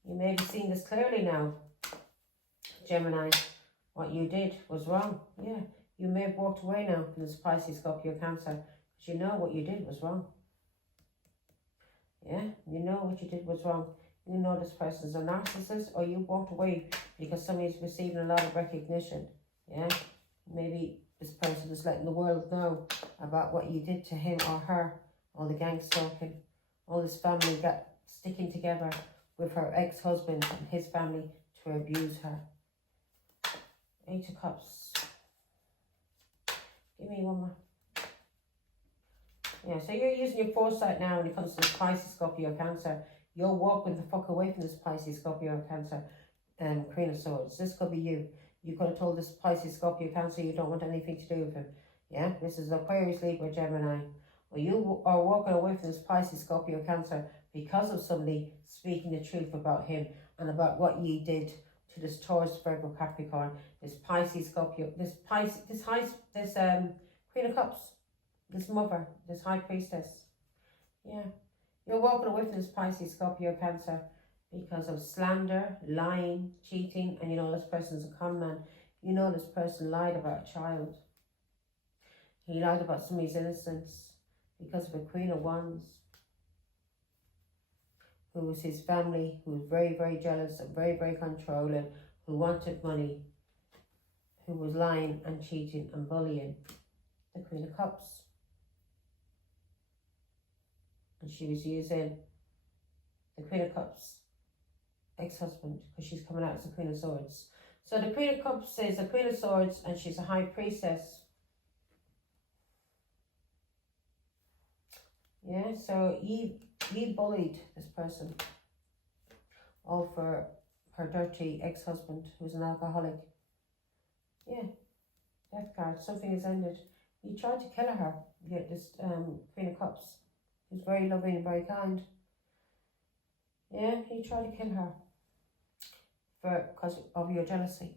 You may be seeing this clearly now, Gemini. What you did was wrong. Yeah, you may have walked away now from this Pisces, Scorpio, Cancer, because you know what you did was wrong. Yeah, you know what you did was wrong. You know this person's a narcissist, or you walked away because somebody's receiving a lot of recognition. Yeah, maybe this person is letting the world know about what you did to him or her, all the gang stalking, all this family got sticking together with her ex-husband and his family to abuse her. 8 of Cups. Give me one more. Yeah, so you're using your foresight now when it comes to this Pisces, Scorpio, Cancer. You're walking the fuck away from this Pisces, Scorpio, Cancer, Queen of Swords. This could be you. You could have told this Pisces, Scorpio, Cancer you don't want anything to do with him. Yeah, this is Aquarius, Libra, Gemini. Well, you are walking away from this Pisces, Scorpio, Cancer because of somebody speaking the truth about him and about what ye did to this Taurus, Virgo, Capricorn, this Pisces, Scorpio, this Queen of Cups, this mother, this high priestess. Yeah, you're walking away from this Pisces, Scorpio, Cancer because of slander, lying, cheating, and you know this person's a con man. You know this person lied about a child. He lied about somebody's innocence because of a Queen of Wands, who was his family, who was very, very jealous and very, very controlling, who wanted money, who was lying and cheating and bullying. The Queen of Cups. And she was using the Queen of Cups ex-husband because she's coming out as the Queen of Swords. So the Queen of Cups is a Queen of Swords and she's a high priestess. Yeah, so he bullied this person all for her dirty ex-husband who's an alcoholic. Yeah, death card, something has ended. He tried to kill her, this Queen of Cups, who's very loving and very kind. Yeah, he tried to kill her because of your jealousy.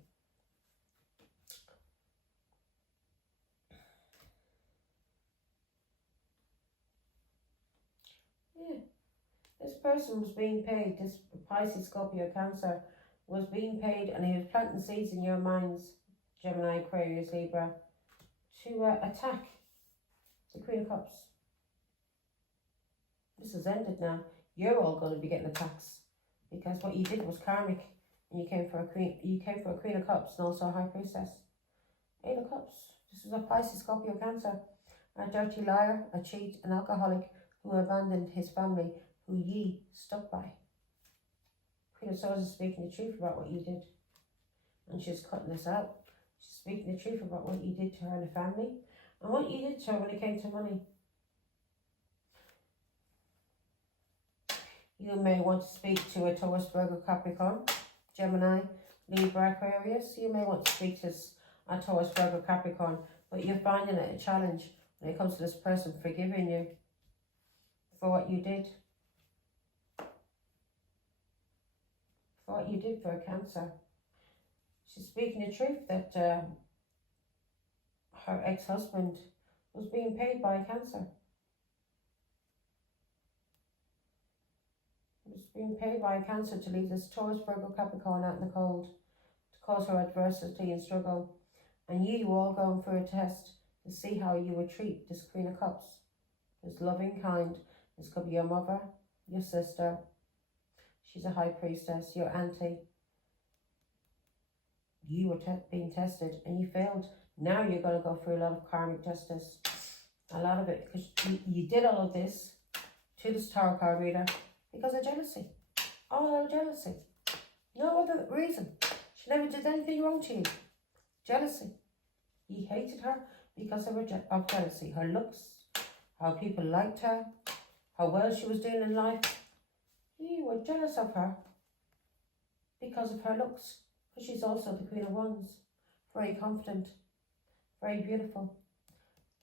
Yeah, this person was being paid, this Pisces, Scorpio, Cancer, was being paid, and he was planting seeds in your minds, Gemini, Aquarius, Libra, to attack the Queen of Cups. This has ended now. You're all going to be getting attacks because what you did was karmic, and you came for a queen. You came for a Queen of Cups and also a High Priestess. 8 of Cups. This is a Pisces, Scorpio, Cancer, a dirty liar, a cheat, an alcoholic who abandoned his family, who ye stuck by. Queen of Swords is speaking the truth about what you did, and she's cutting this out. She's speaking the truth about what you did to her and the family, and what you did to her when it came to money. You may want to speak to a Taurus, Virgo, Capricorn, Gemini, Libra, Aquarius. You may want to speak to a Taurus, Virgo, Capricorn, but you're finding it a challenge when it comes to this person forgiving you for what you did. For what you did for a Cancer. She's speaking the truth that her ex-husband was being paid by a Cancer. Was being paid by a Cancer to leave this Taurus, Virgo, Capricorn out in the cold, to cause her adversity and struggle. And you all going through a test to see how you would treat this Queen of Cups. This loving, kind. This could be your mother, your sister. She's a high priestess, your auntie. You were being tested and you failed. Now you're going to go through a lot of karmic justice. A lot of it, because you did all of this to this tarot card reader because of jealousy. All out of jealousy. No other reason. She never did anything wrong to you. Jealousy. You hated her because of jealousy. Her looks, how people liked her, how well she was doing in life. You were jealous of her because of her looks. Because she's also the Queen of Wands. Very confident. Very beautiful.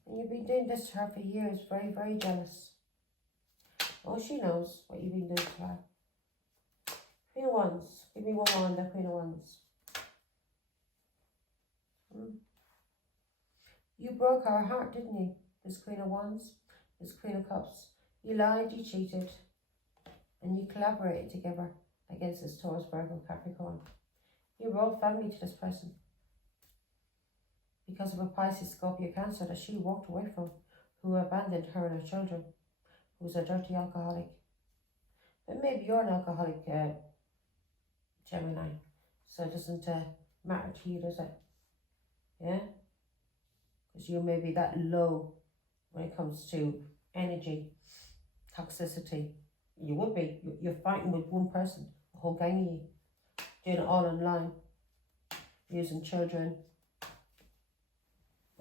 And you've been doing this to her for years. Very, very jealous. Oh, she knows what you've been doing to her. Queen of Wands. Give me one more on the Queen of Wands. You broke her heart, didn't you? This Queen of Wands. This Queen of Cups. You lied, you cheated. And you collaborated together against this Taurus, Virgo, Capricorn. You were all family to this person. Because of a Pisces, Scorpio, Cancer that she walked away from, who abandoned her and her children, who was a dirty alcoholic. But maybe you're an alcoholic, Gemini, so it doesn't matter to you, does it? Yeah? Because you may be that low when it comes to energy, toxicity. You would be. You're fighting with one person, a whole gang of you, doing it all online, using children,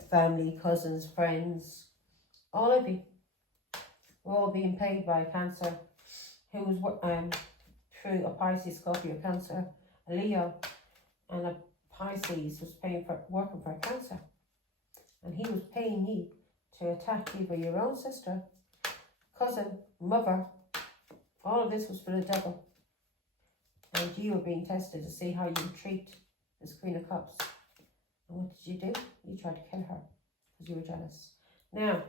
family, cousins, friends, all of you. We're all being paid by Cancer, who was through a Pisces, Scorpio, Cancer, a Leo, and a Pisces was working for a Cancer, and he was paying you to attack either your own sister, cousin, mother. All of this was for the devil, and you were being tested to see how you treat this Queen of Cups. And what did you do? You tried to kill her because you were jealous. Now,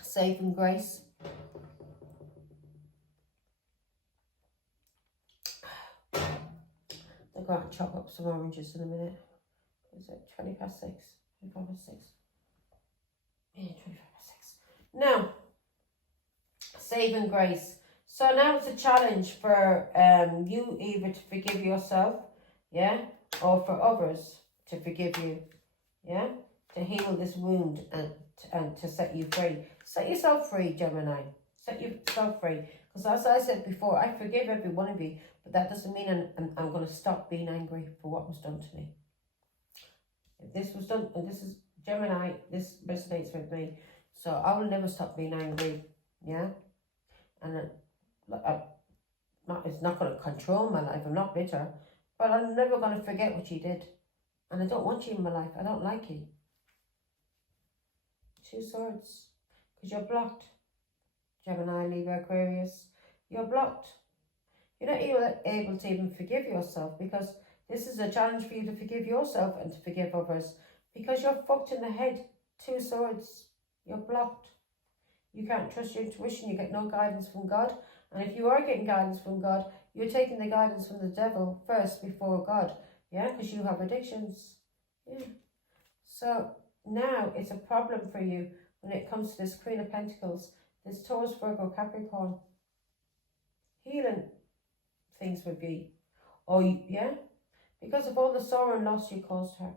saving grace. I'll go out and chop up some oranges in a minute. Is it 20 past 6? 25 past 6? Yeah, 25 past 6. Now, saving grace. So now it's a challenge for you either to forgive yourself, yeah, or for others to forgive you, yeah, to heal this wound and to set you free. Set yourself free, Gemini. Set yourself free. Because as I said before, I forgive every one of you, but that doesn't mean I'm going to stop being angry for what was done to me. If this was done, and this is Gemini, this resonates with me, so I will never stop being angry, yeah? And it's not going to control my life. I'm not bitter, but I'm never going to forget what you did. And I don't want you in my life. I don't like you. 2 swords. Because you're blocked. Gemini, Libra, Aquarius. You're blocked. You're not able to even forgive yourself, because this is a challenge for you to forgive yourself and to forgive others. Because you're fucked in the head. 2 swords. You're blocked. You can't trust your intuition. You get no guidance from God. And if you are getting guidance from God, you're taking the guidance from the devil first before God. Yeah, because you have addictions. Yeah. So now it's a problem for you when it comes to this Queen of Pentacles, this Taurus, Virgo, Capricorn. Healing things with you. Or, yeah, because of all the sorrow and loss you caused her.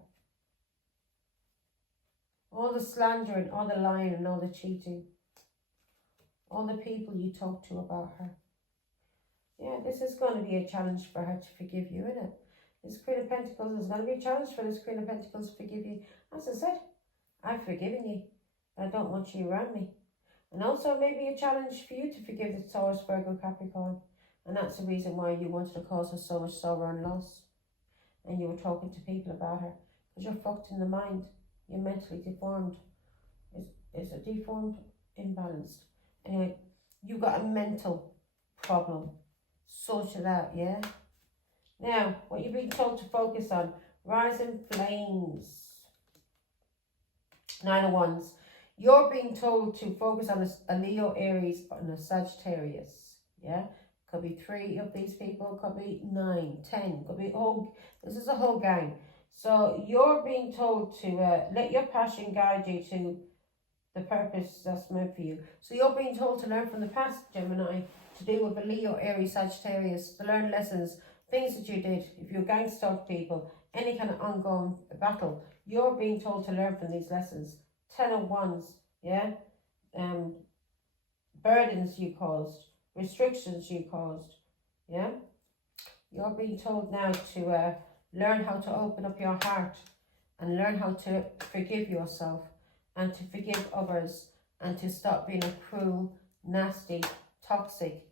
All the slandering, all the lying and all the cheating. All the people you talk to about her. Yeah, this is going to be a challenge for her to forgive you, isn't it? This Queen of Pentacles is going to be a challenge for this Queen of Pentacles to forgive you. As I said, I've forgiven you. I don't want you around me. And also maybe a challenge for you to forgive the Taurus, Virgo, Capricorn. And that's the reason why you wanted to cause her so much sorrow and loss. And you were talking to people about her. Because you're fucked in the mind. You're mentally deformed. Is a deformed, imbalanced. Anyway, you've got a mental problem. Sort it out, yeah? Now, what you're being told to focus on. Rising flames. 9 of Wands. You're being told to focus on a Leo, Aries, and a Sagittarius. Yeah? Could be 3 of these people. Could be 9, 10. Could be this is a whole gang. So you're being told to let your passion guide you to the purpose that's meant for you. So you're being told to learn from the past, Gemini, to do with a Leo, Aries, Sagittarius, to learn lessons, things that you did. If you gang stalk people, any kind of ongoing battle, you're being told to learn from these lessons. 10 of Wands, yeah? Burdens you caused, restrictions you caused, yeah? You're being told now to learn how to open up your heart and learn how to forgive yourself and to forgive others and to stop being a cruel, nasty, toxic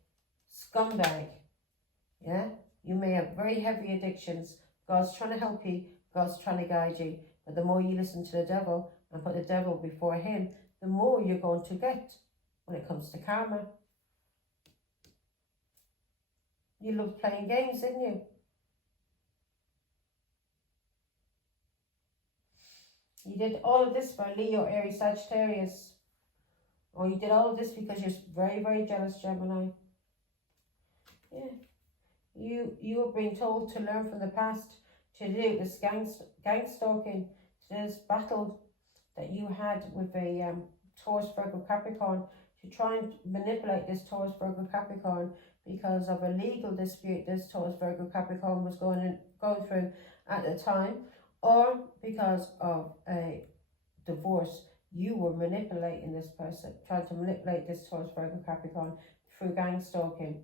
scumbag, yeah? You may have very heavy addictions. God's trying to help you. God's trying to guide you. But the more you listen to the devil and put the devil before him, the more you're going to get when it comes to karma. You loved playing games, didn't you? You did all of this for Leo, Aries, Sagittarius. Or you did all of this because you're very, very jealous, Gemini. Yeah. You were being told to learn from the past, to do this gang stalking, to this battle that you had with a Taurus, Virgo, Capricorn, to try and manipulate this Taurus, Virgo, Capricorn because of a legal dispute this Taurus, Virgo, Capricorn was going through at the time, or because of a divorce. You were manipulating this person, trying to manipulate this Taurus, Virgo, Capricorn through gang stalking.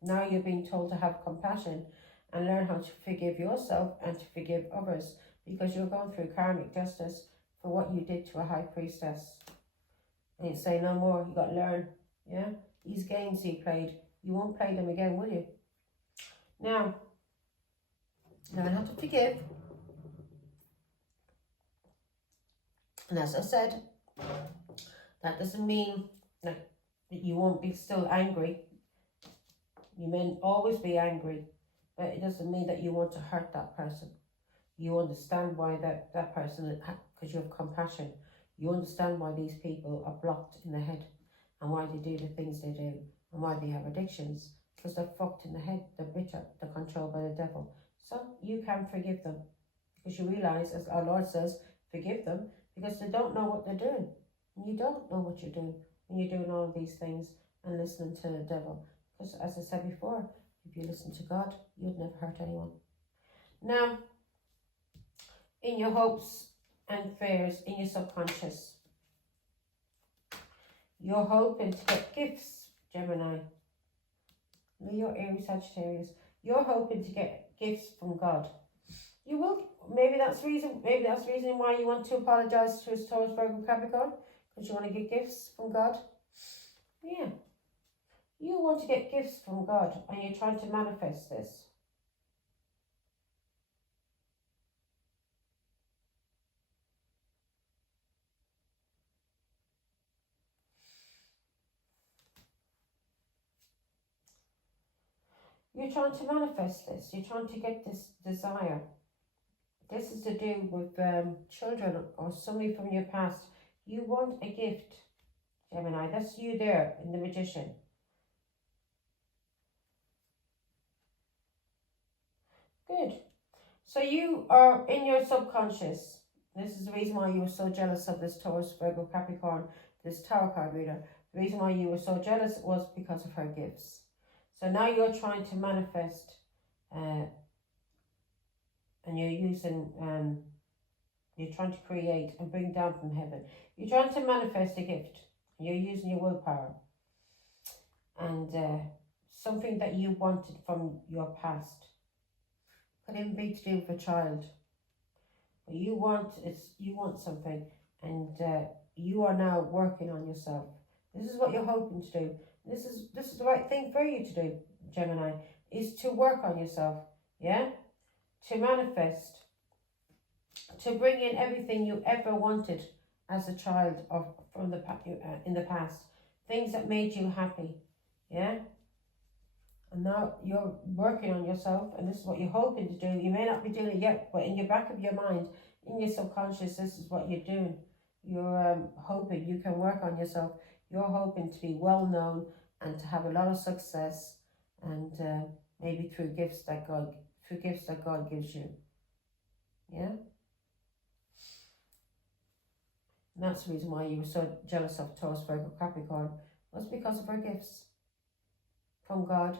Now you're being told to have compassion and learn how to forgive yourself and to forgive others, because you're going through karmic justice for what you did to a high priestess. And you say no more, you got to learn. Yeah? These games you played, you won't play them again, will you? Now, learn how to forgive. And as I said, that doesn't mean that you won't be still angry. You may always be angry, but it doesn't mean that you want to hurt that person. You understand why that person, because you have compassion, you understand why these people are blocked in the head and why they do the things they do and why they have addictions, because they're fucked in the head, they're bitter, they're controlled by the devil. So you can forgive them, because you realise, as our Lord says, forgive them, because they don't know what they're doing. And you don't know what you're doing when you're doing all of these things and listening to the devil. Because as I said before, if you listen to God, you'd never hurt anyone. Now, in your hopes and fears, in your subconscious, you're hoping to get gifts, Gemini. Leo, Aries, Sagittarius. You're hoping to get gifts from God. You will. Maybe that's the reason why you want to apologise to Taurus, Virgo, Capricorn, because you want to get gifts from God. Yeah. You want to get gifts from God, and you're trying to manifest this. You're trying to manifest this. You're trying to get this desire. This is to do with children or somebody from your past. You want a gift, Gemini. That's you there in the Magician. Good. So you are in your subconscious. This is the reason why you were so jealous of this Taurus, Virgo, Capricorn, this tarot card reader. The reason why you were so jealous was because of her gifts. So now you're trying to manifest, and you're using, you're trying to create and bring down from heaven. You're trying to manifest a gift. You're using your willpower. And something that you wanted from your past. Could even be to do with a child. But you want something, and you are now working on yourself. This is what you're hoping to do. This is the right thing for you to do, Gemini, is to work on yourself, yeah? To manifest, to bring in everything you ever wanted as a child or from in the past, things that made you happy, yeah? And now you're working on yourself, and this is what you're hoping to do. You may not be doing it yet, but in your back of your mind, in your subconscious, this is what you're doing. You're hoping you can work on yourself. You're hoping to be well known and to have a lot of success, and maybe through gifts that God gives you. Yeah? And that's the reason why you were so jealous of Taurus, Virgo, Capricorn, was because of her gifts from God,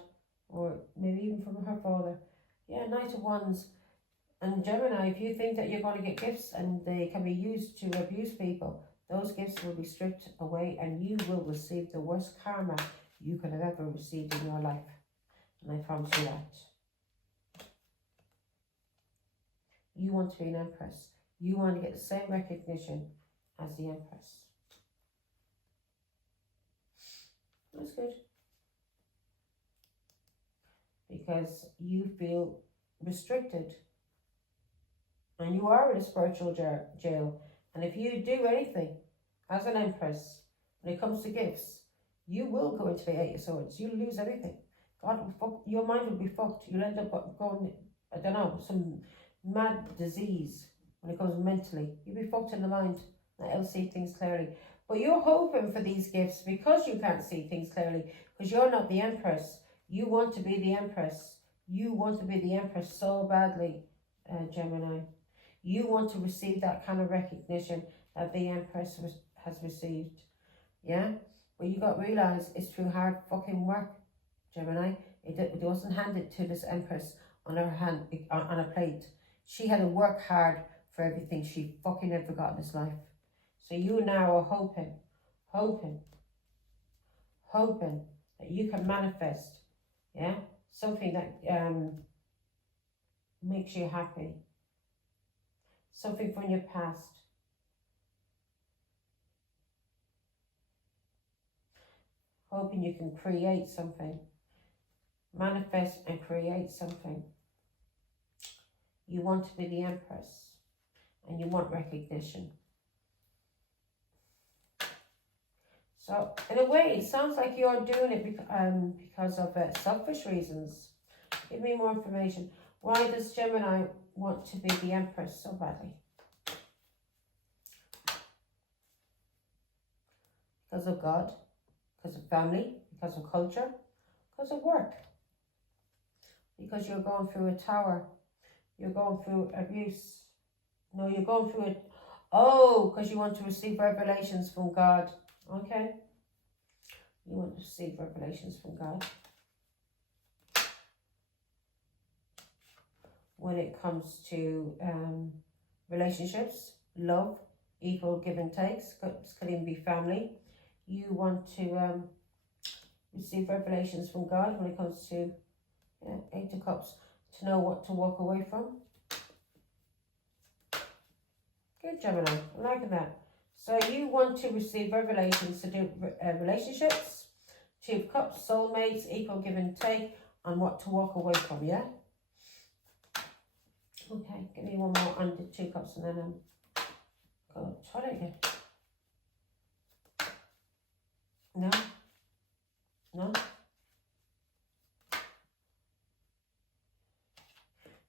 or maybe even from her father. Yeah, Knight of Wands. And Gemini, if you think that you're going to get gifts and they can be used to abuse people, those gifts will be stripped away, and you will receive the worst karma you could have ever received in your life. And I promise you that. You want to be an empress. You want to get the same recognition as the empress. That's good. Because you feel restricted. And you are in a spiritual jail. And if you do anything as an empress, when it comes to gifts, you will go into the Eight of Swords. You'll lose everything. God will fuck, your mind will be fucked. You'll end up going, I don't know, some mad disease when it comes mentally. You'll be fucked in the mind. I'll see things clearly. But you're hoping for these gifts because you can't see things clearly, because you're not the empress. You want to be the empress. You want to be the empress so badly, Gemini. You want to receive that kind of recognition that the empress has received. Yeah? But you got to realise it's through hard fucking work, Gemini. It wasn't handed to this empress on a plate. She had to work hard for everything she fucking ever got in this life. So you now are hoping that you can manifest, yeah, something that makes you happy, something from your past. Hoping you can create something, manifest and create something. You want to be the Empress and you want recognition. So in a way, it sounds like you're doing it because of selfish reasons. Give me more information. Why does Gemini want to be the Empress so badly? Because of God, because of family, because of culture, because of work. Because you're going through a tower. You're going through abuse. No, you're going through it. Oh, because you want to receive revelations from God. Okay. You want to receive revelations from God. When it comes to relationships, love, equal give and takes, this could even be family. You want to receive revelations from God when it comes to Eight of Cups, to know what to walk away from. Good, Gemini. I'm liking that. So you want to receive revelations to do relationships, Two of Cups, soulmates, equal give and take, and what to walk away from, yeah? Okay, give me one more under Two Cups and then go try it again. No? No?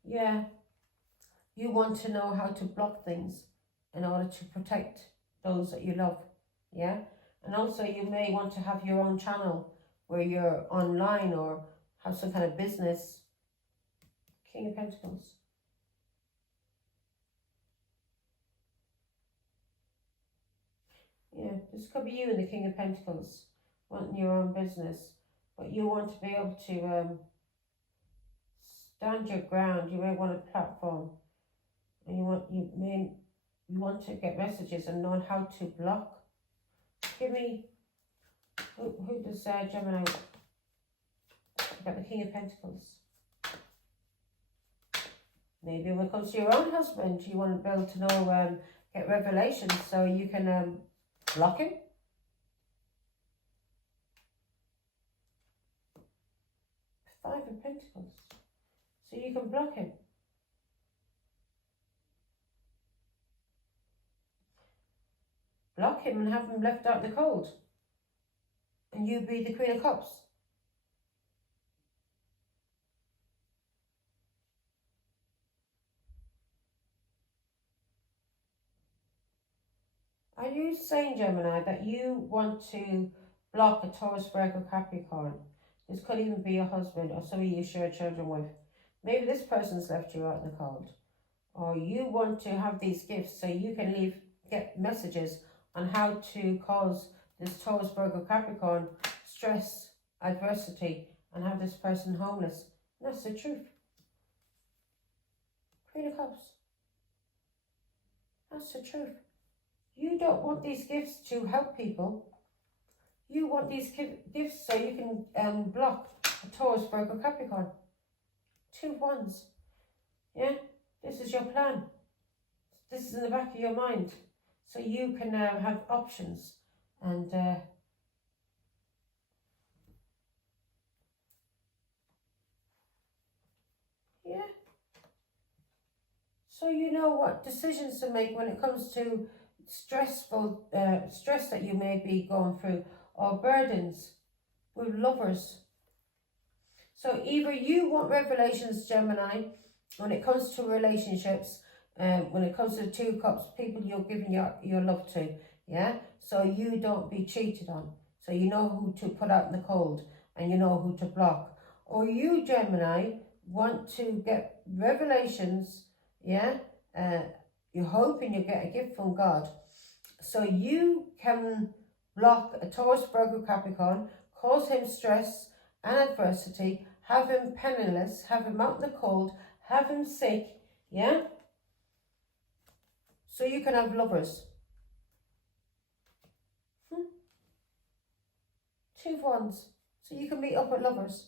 Yeah. You want to know how to block things in order to protect those that you love, yeah? And also you may want to have your own channel where you're online or have some kind of business. King of Pentacles. Yeah, this could be you and the King of Pentacles wanting your own business, but you want to be able to stand your ground. You may want a platform, and you want to get messages and know how to block. Give me who does Gemini? Got the King of Pentacles. Maybe when it comes to your own husband, you want to be able to know, get revelations so you can block him. Five of Pentacles. So you can block him. Block him and have him left out in the cold. And you be the Queen of Cups. Are you saying, Gemini, that you want to block a Taurus, Virgo, Capricorn? This could even be your husband or somebody you share children with. Maybe this person's left you out in the cold. Or you want to have these gifts so you can get messages on how to cause this Taurus, Virgo, Capricorn stress, adversity, and have this person homeless. And that's the truth. Queen of Cups. That's the truth. You don't want these gifts to help people. You want these gifts so you can block a Taurus, Virgo, Capricorn. Two Wands. Yeah? This is your plan. This is in the back of your mind. So you can have options. And yeah. So you know what decisions to make when it comes to stress that you may be going through, or burdens with lovers. So either you want revelations, Gemini, when it comes to relationships, when it comes to the Two Cups, people you're giving your love to, yeah? So you don't be cheated on. So you know who to put out in the cold and you know who to block. Or you, Gemini, want to get revelations, yeah? You're hoping you get a gift from God. So you can block a Taurus, Virgo, Capricorn, cause him stress and adversity, have him penniless, have him out in the cold, have him sick, yeah? So you can have lovers. Two of Wands. So you can meet up with lovers.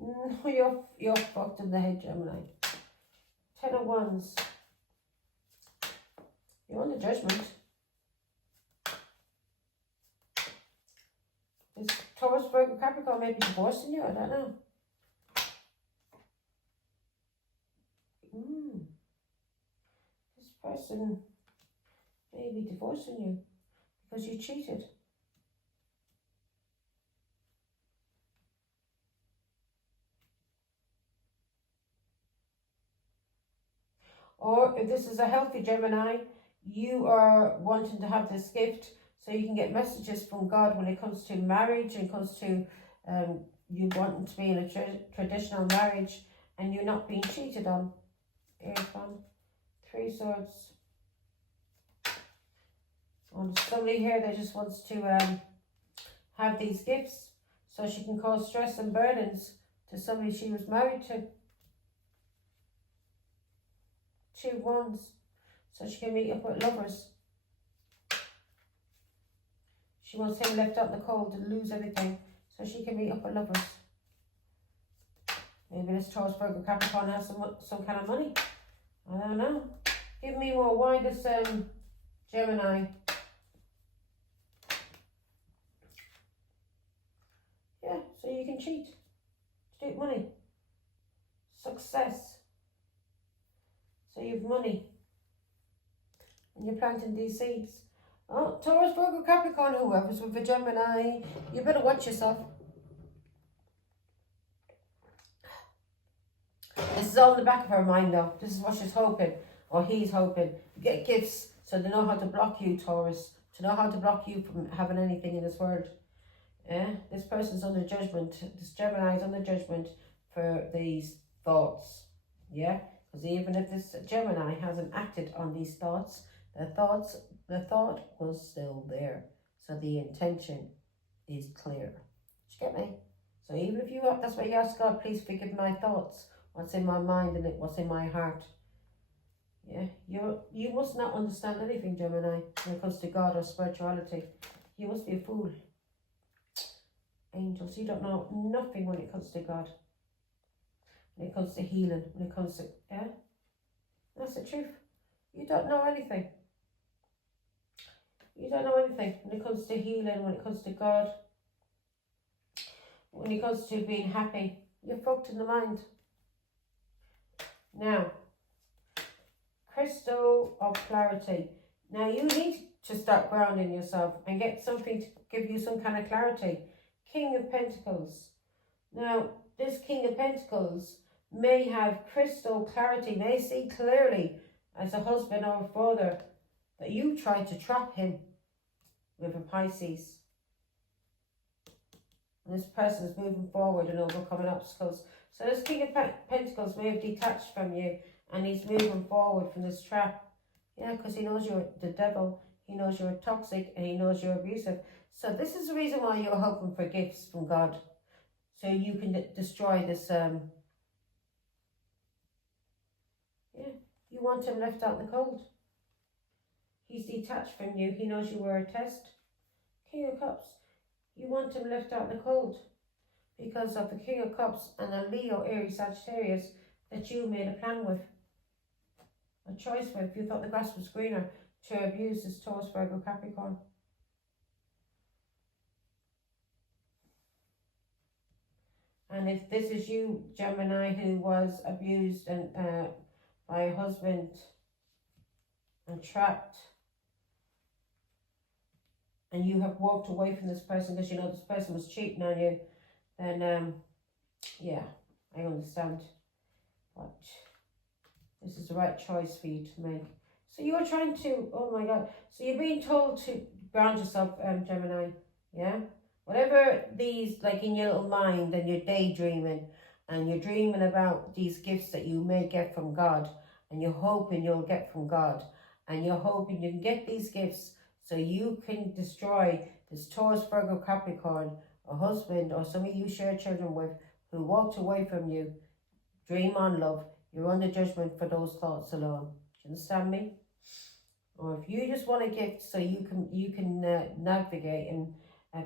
No, you're fucked in the head, Gemini. Ten of Wands. You're under judgment. This Taurus, Virgo, Capricorn may be divorcing you. I don't know. This person may be divorcing you because you cheated. Or if this is a healthy Gemini, you are wanting to have this gift so you can get messages from God when it comes to marriage and comes to you wanting to be in a traditional marriage and you're not being cheated on. Here's one. Three Swords. And somebody here that just wants to have these gifts so she can cause stress and burdens to somebody she was married to. Two Wands, so she can meet up with lovers. She wants him left out in the cold and lose everything, so she can meet up with lovers. Maybe this Taurus, Virgo, Capricorn has some kind of money. I don't know. Give me more. Why this Gemini? Yeah, so you can cheat to get money. Success. So you have money. And you're planting these seeds. Oh, Taurus, Virgo, Capricorn, whoever's with a Gemini, you better watch yourself. This is all in the back of her mind though. This is what she's hoping, or he's hoping. Get gifts so they know how to block you, Taurus. To know how to block you from having anything in this world. Yeah, this person's under judgment. This Gemini is under judgment for these thoughts. Yeah, because even if this Gemini hasn't acted on these thoughts, the thought was still there. So the intention is clear. Did you get me? So even if that's why you ask God, please forgive my thoughts. What's in my mind and what's in my heart. Yeah, you must not understand anything, Gemini, when it comes to God or spirituality. You must be a fool. Angels, you don't know nothing when it comes to God. When it comes to healing, when it comes to, yeah? That's the truth. You don't know anything. You don't know anything when it comes to healing, when it comes to God. When it comes to being happy. You're fucked in the mind. Now, crystal of clarity. Now you need to start grounding yourself and get something to give you some kind of clarity. King of Pentacles. Now, this King of Pentacles may have crystal clarity, may see clearly as a husband or a father that you tried to trap him with a Pisces. And this person is moving forward and overcoming obstacles. So this King of Pentacles may have detached from you and he's moving forward from this trap. Yeah, because he knows you're the devil. He knows you're toxic and he knows you're abusive. So this is the reason why you're hoping for gifts from God. So you can destroy this. Yeah, you want him left out in the cold. He's detached from you. He knows you were a test. King of Cups. You want him left out in the cold. Because of the King of Cups and a Leo, Aries, Sagittarius that you made a plan with. A choice with. You thought the grass was greener to abuse this Taurus, Virgo, Capricorn. And if this is you, Gemini, who was abused and by a husband and trapped, and you have walked away from this person because you know this person was cheating on you, then yeah, I understand. But this is the right choice for you to make. So you're trying to, oh my God, so you're being told to ground yourself, Gemini, yeah? Whatever these, like in your little mind and you're daydreaming and you're dreaming about these gifts that you may get from God and you're hoping you'll get from God and you're hoping you can get these gifts so you can destroy this Taurus, Virgo, Capricorn, a husband or somebody you share children with who walked away from you. Dream on, love. You're under judgment for those thoughts alone. Do you understand me? Or if you just want a gift so you can navigate and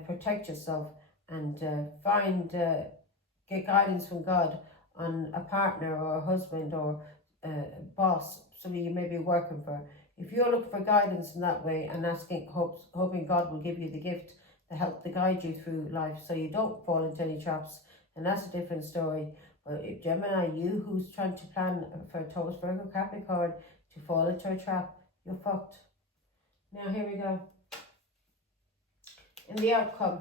protect yourself and get guidance from God on a partner or a husband or a boss, somebody you may be working for. If you're looking for guidance in that way and hoping God will give you the gift to help to guide you through life so you don't fall into any traps, and that's a different story. But if Gemini, you who's trying to plan for Taurus, Virgo, Capricorn to fall into a trap, you're fucked. Now here we go. In the outcome,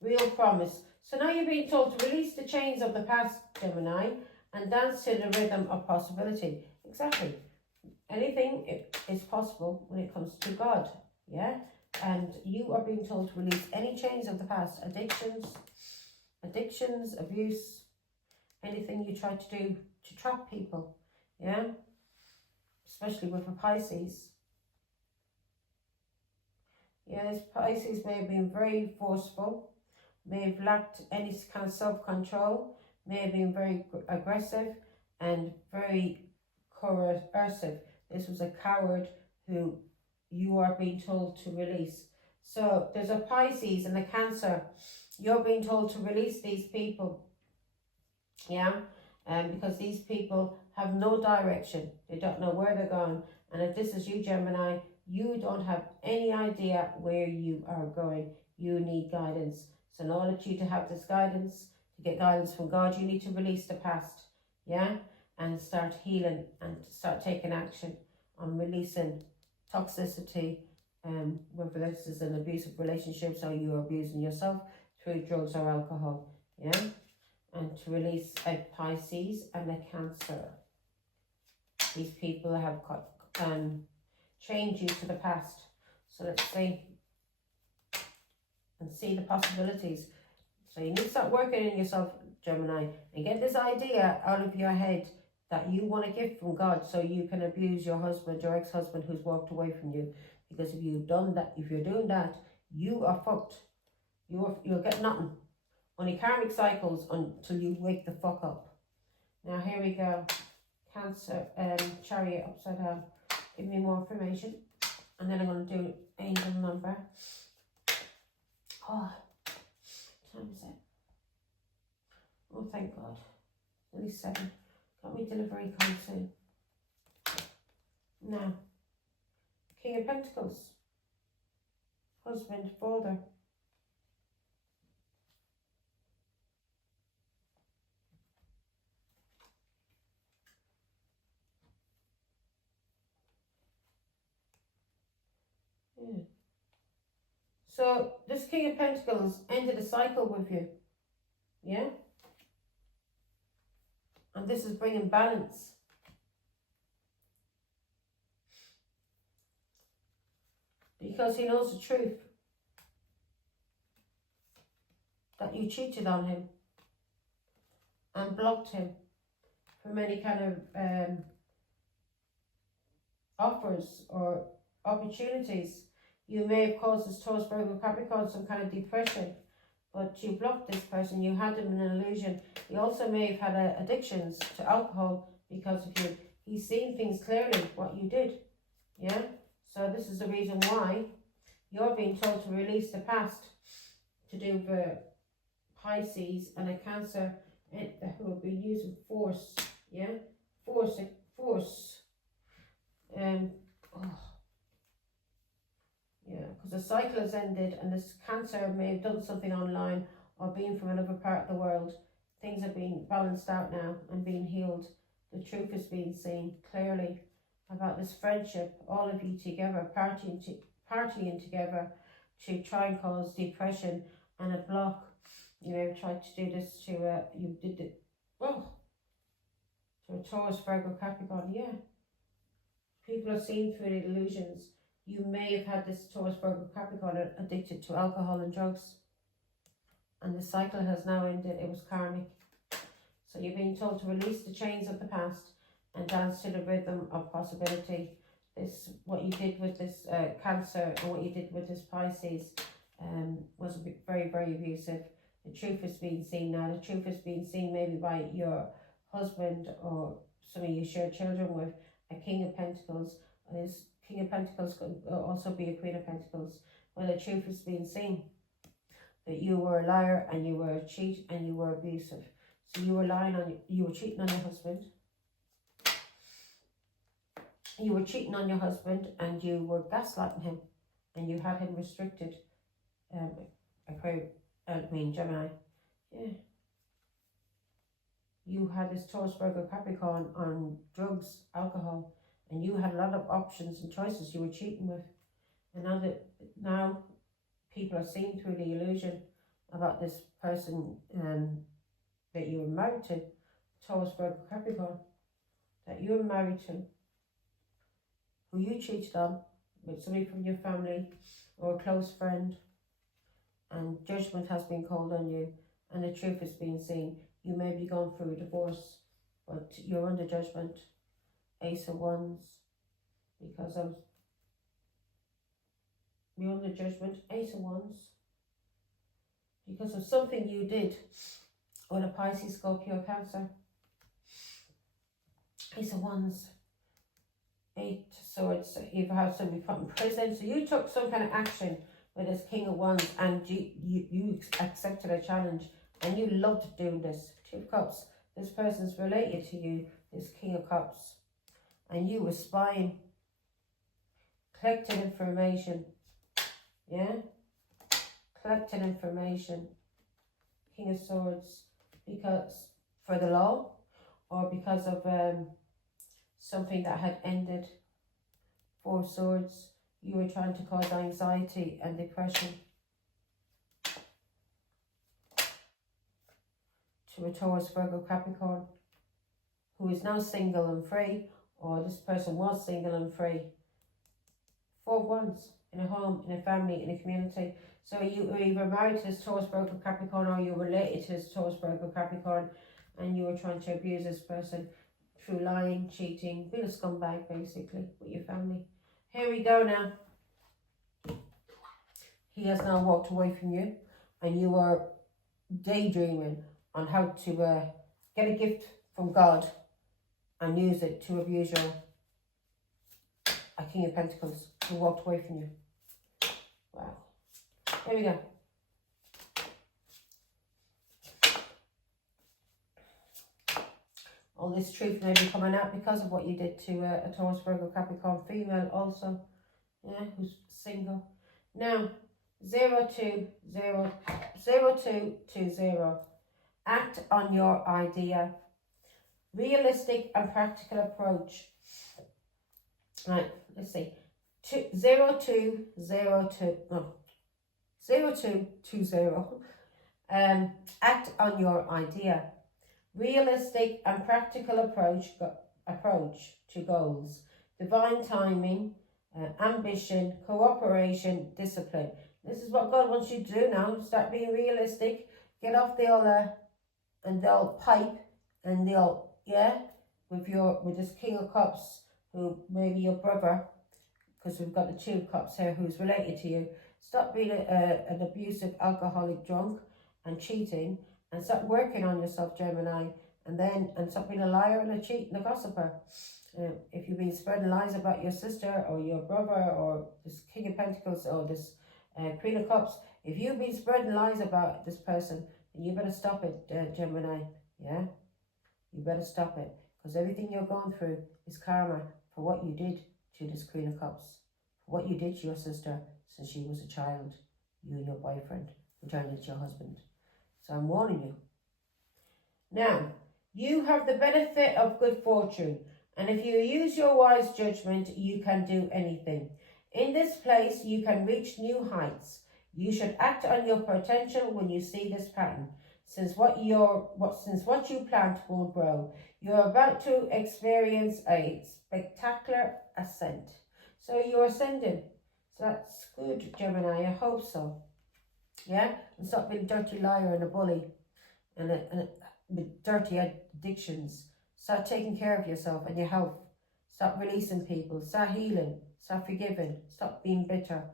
real promise. So now you're being told to release the chains of the past, Gemini, and dance to the rhythm of possibility. Exactly. Anything is possible when it comes to God. Yeah? And you are being told to release any chains of the past, addictions, abuse, anything you try to do to trap people. Yeah? Especially with a Pisces. Yeah, this Pisces may have been very forceful, may have lacked any kind of self-control, may have been very aggressive and very coercive. This was a coward who you are being told to release. So there's a Pisces and a Cancer. You're being told to release these people. Yeah, because these people have no direction. They don't know where they're going. And if this is you, Gemini, you don't have any idea where you are going. You need guidance. So in order for you to have this guidance, to get guidance from God, you need to release the past. Yeah, and start healing and start taking action on releasing toxicity, whether this is an abusive relationship, so you're abusing yourself through drugs or alcohol. Yeah. And to release a Pisces and a Cancer. These people have chained you to the past. So let's see. And see the possibilities. So you need to start working in yourself, Gemini. And get this idea out of your head that you want a gift from God so you can abuse your husband, your ex-husband who's walked away from you. Because if you've done that, if you're doing that, you are fucked. You'll get nothing. Only karmic cycles until you wake the fuck up. Now here we go. Cancer, Chariot upside down. Give me more information. And then I'm going to do angel number. Oh, what time is it? Oh, thank God. At least 7. Got me delivery coming soon. Now, King of Pentacles. Husband, father. Yeah. So this King of Pentacles ended a cycle with you. Yeah? And this is bringing balance. Because he knows the truth. That you cheated on him. And blocked him from any kind of offers or opportunities. You may have caused this Taurus, Virgo, Capricorn some kind of depression, but you blocked this person. You had him in an illusion. You also may have had addictions to alcohol because of you. He's seen things clearly, what you did. Yeah? So this is the reason why you're being told to release the past, to do the Pisces and a Cancer who have been using force. Yeah? Force. Yeah, because the cycle has ended and this Cancer may have done something online or been from another part of the world. Things are being balanced out now and being healed. The truth is being seen clearly about this friendship, all of you together, partying together to try and cause depression and a block. You know, tried to do this to, you did it, to a Taurus, Virgo, Capricorn, yeah. People are seeing through the illusions. You may have had this Taurus, Virgo, Capricorn addicted to alcohol and drugs. And the cycle has now ended. It was karmic. So you're being told to release the chains of the past and dance to the rhythm of possibility. This, what you did with this Cancer and what you did with this Pisces was very, very abusive. The truth is being seen now. The truth is being seen maybe by your husband or some of you share children with, a King of Pentacles. This King of Pentacles could also be a Queen of Pentacles, where the truth is being seen. that you were a liar and you were a cheat and you were abusive. So you were you were cheating on your husband. You were cheating on your husband and you were gaslighting him and you had him restricted. Gemini. Yeah. You had this Taurus, Virgo, Capricorn on drugs, alcohol, and you had a lot of options and choices you were cheating with. And now people are seeing through the illusion about this person that you were married to, Taurus, Virgo, Capricorn, that you were married to, who you cheated on with somebody from your family or a close friend, and judgment has been called on you and the truth is being seen. You may be going through a divorce, but you're under judgment. Ace of Wands, because of you're under judgment. Ace of Wands, because of something you did with a Pisces, Scorpio, Cancer. Ace of Wands, 8 Swords. You've had somebody put in prison, so you took some kind of action with this King of Wands, and you accepted a challenge, and you loved doing this. 2 of Cups. This person's related to you, this King of Cups, and you were spying, collecting information. Yeah, collecting information. King of Swords, because for the law, or because of something that had ended. 4 Swords. You were trying to cause anxiety and depression to a Taurus, Virgo, Capricorn, who is now single and free, or this person was single and free. 4 of Wands, in a home, in a family, in a community. So you were either married to this Taurus, Virgo, Capricorn, or you were related to this Taurus, Virgo, Capricorn, and you were trying to abuse this person through lying, cheating, being a scumbag basically with your family. Here we go now. He has now walked away from you, and you are daydreaming on how to get a gift from God and use it to abuse a King of Pentacles who walked away from you. Wow. Here we go. All this truth may be coming out because of what you did to a Taurus, Virgo, Capricorn female also, yeah, who's single. Now, 0220. Act on your idea. Realistic and practical approach. Right, let's see. 0220. Act on your idea. Realistic and practical approach to goals. Divine timing, ambition, cooperation, discipline. This is what God wants you to do now. Start being realistic. Get off the old pipe and the old, yeah, with this King of Cups, who may be your brother, because we've got the 2 of Cups here, who's related to you. Stop being an abusive, alcoholic, drunk, and cheating, and start working on yourself, Gemini, and stop being a liar and a cheat and a gossiper. If you've been spreading lies about your sister or your brother or this King of Pentacles or this Queen of Cups, if you've been spreading lies about this person, then you better stop it, Gemini. Yeah, you better stop it, because everything you're going through is karma for what you did to this Queen of Cups, for what you did to your sister since she was a child, you and your boyfriend, who turned into your husband. So I'm warning you. Now, you have the benefit of good fortune, and if you use your wise judgment, you can do anything. In this place, you can reach new heights. You should act on your potential when you see this pattern, since what you plant will grow. You're about to experience a spectacular ascent. So you're ascending. So that's good, Gemini. I hope so. Yeah? And stop being a dirty liar and a bully and with dirty addictions. Start taking care of yourself and your health. Stop releasing people. Start healing. Start forgiving. Stop being bitter.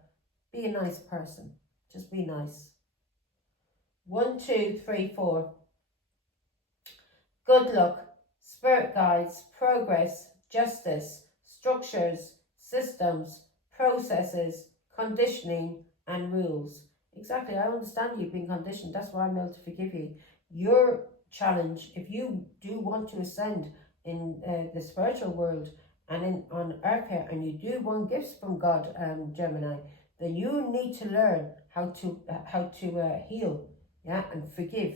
Be a nice person. Just be nice. 1, 2, 3, 4. Good luck. Spirit guides. Progress. Justice. Structures. Systems. Processes. Conditioning. And rules. Exactly. I understand you've been conditioned. That's why I'm able to forgive you. Your challenge, if you do want to ascend in the spiritual world and in on earth here, and you do want gifts from God, Gemini, then you need to learn how to heal, yeah, and forgive,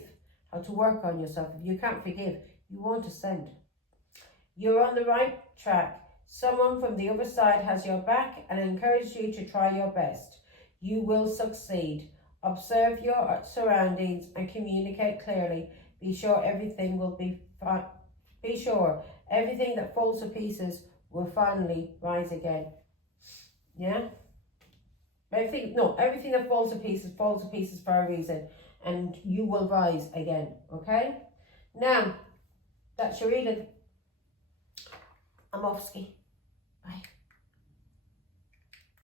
how to work on yourself. If you can't forgive, you won't ascend. You're on the right track. Someone from the other side has your back and encourages you to try your best. You will succeed. Observe your surroundings and communicate clearly. Be sure everything will be fine. Be sure everything that falls to pieces will finally rise again. Yeah? Everything that falls to pieces for a reason. And you will rise again. Okay? Now, that's your reading. I'm off ski. Bye.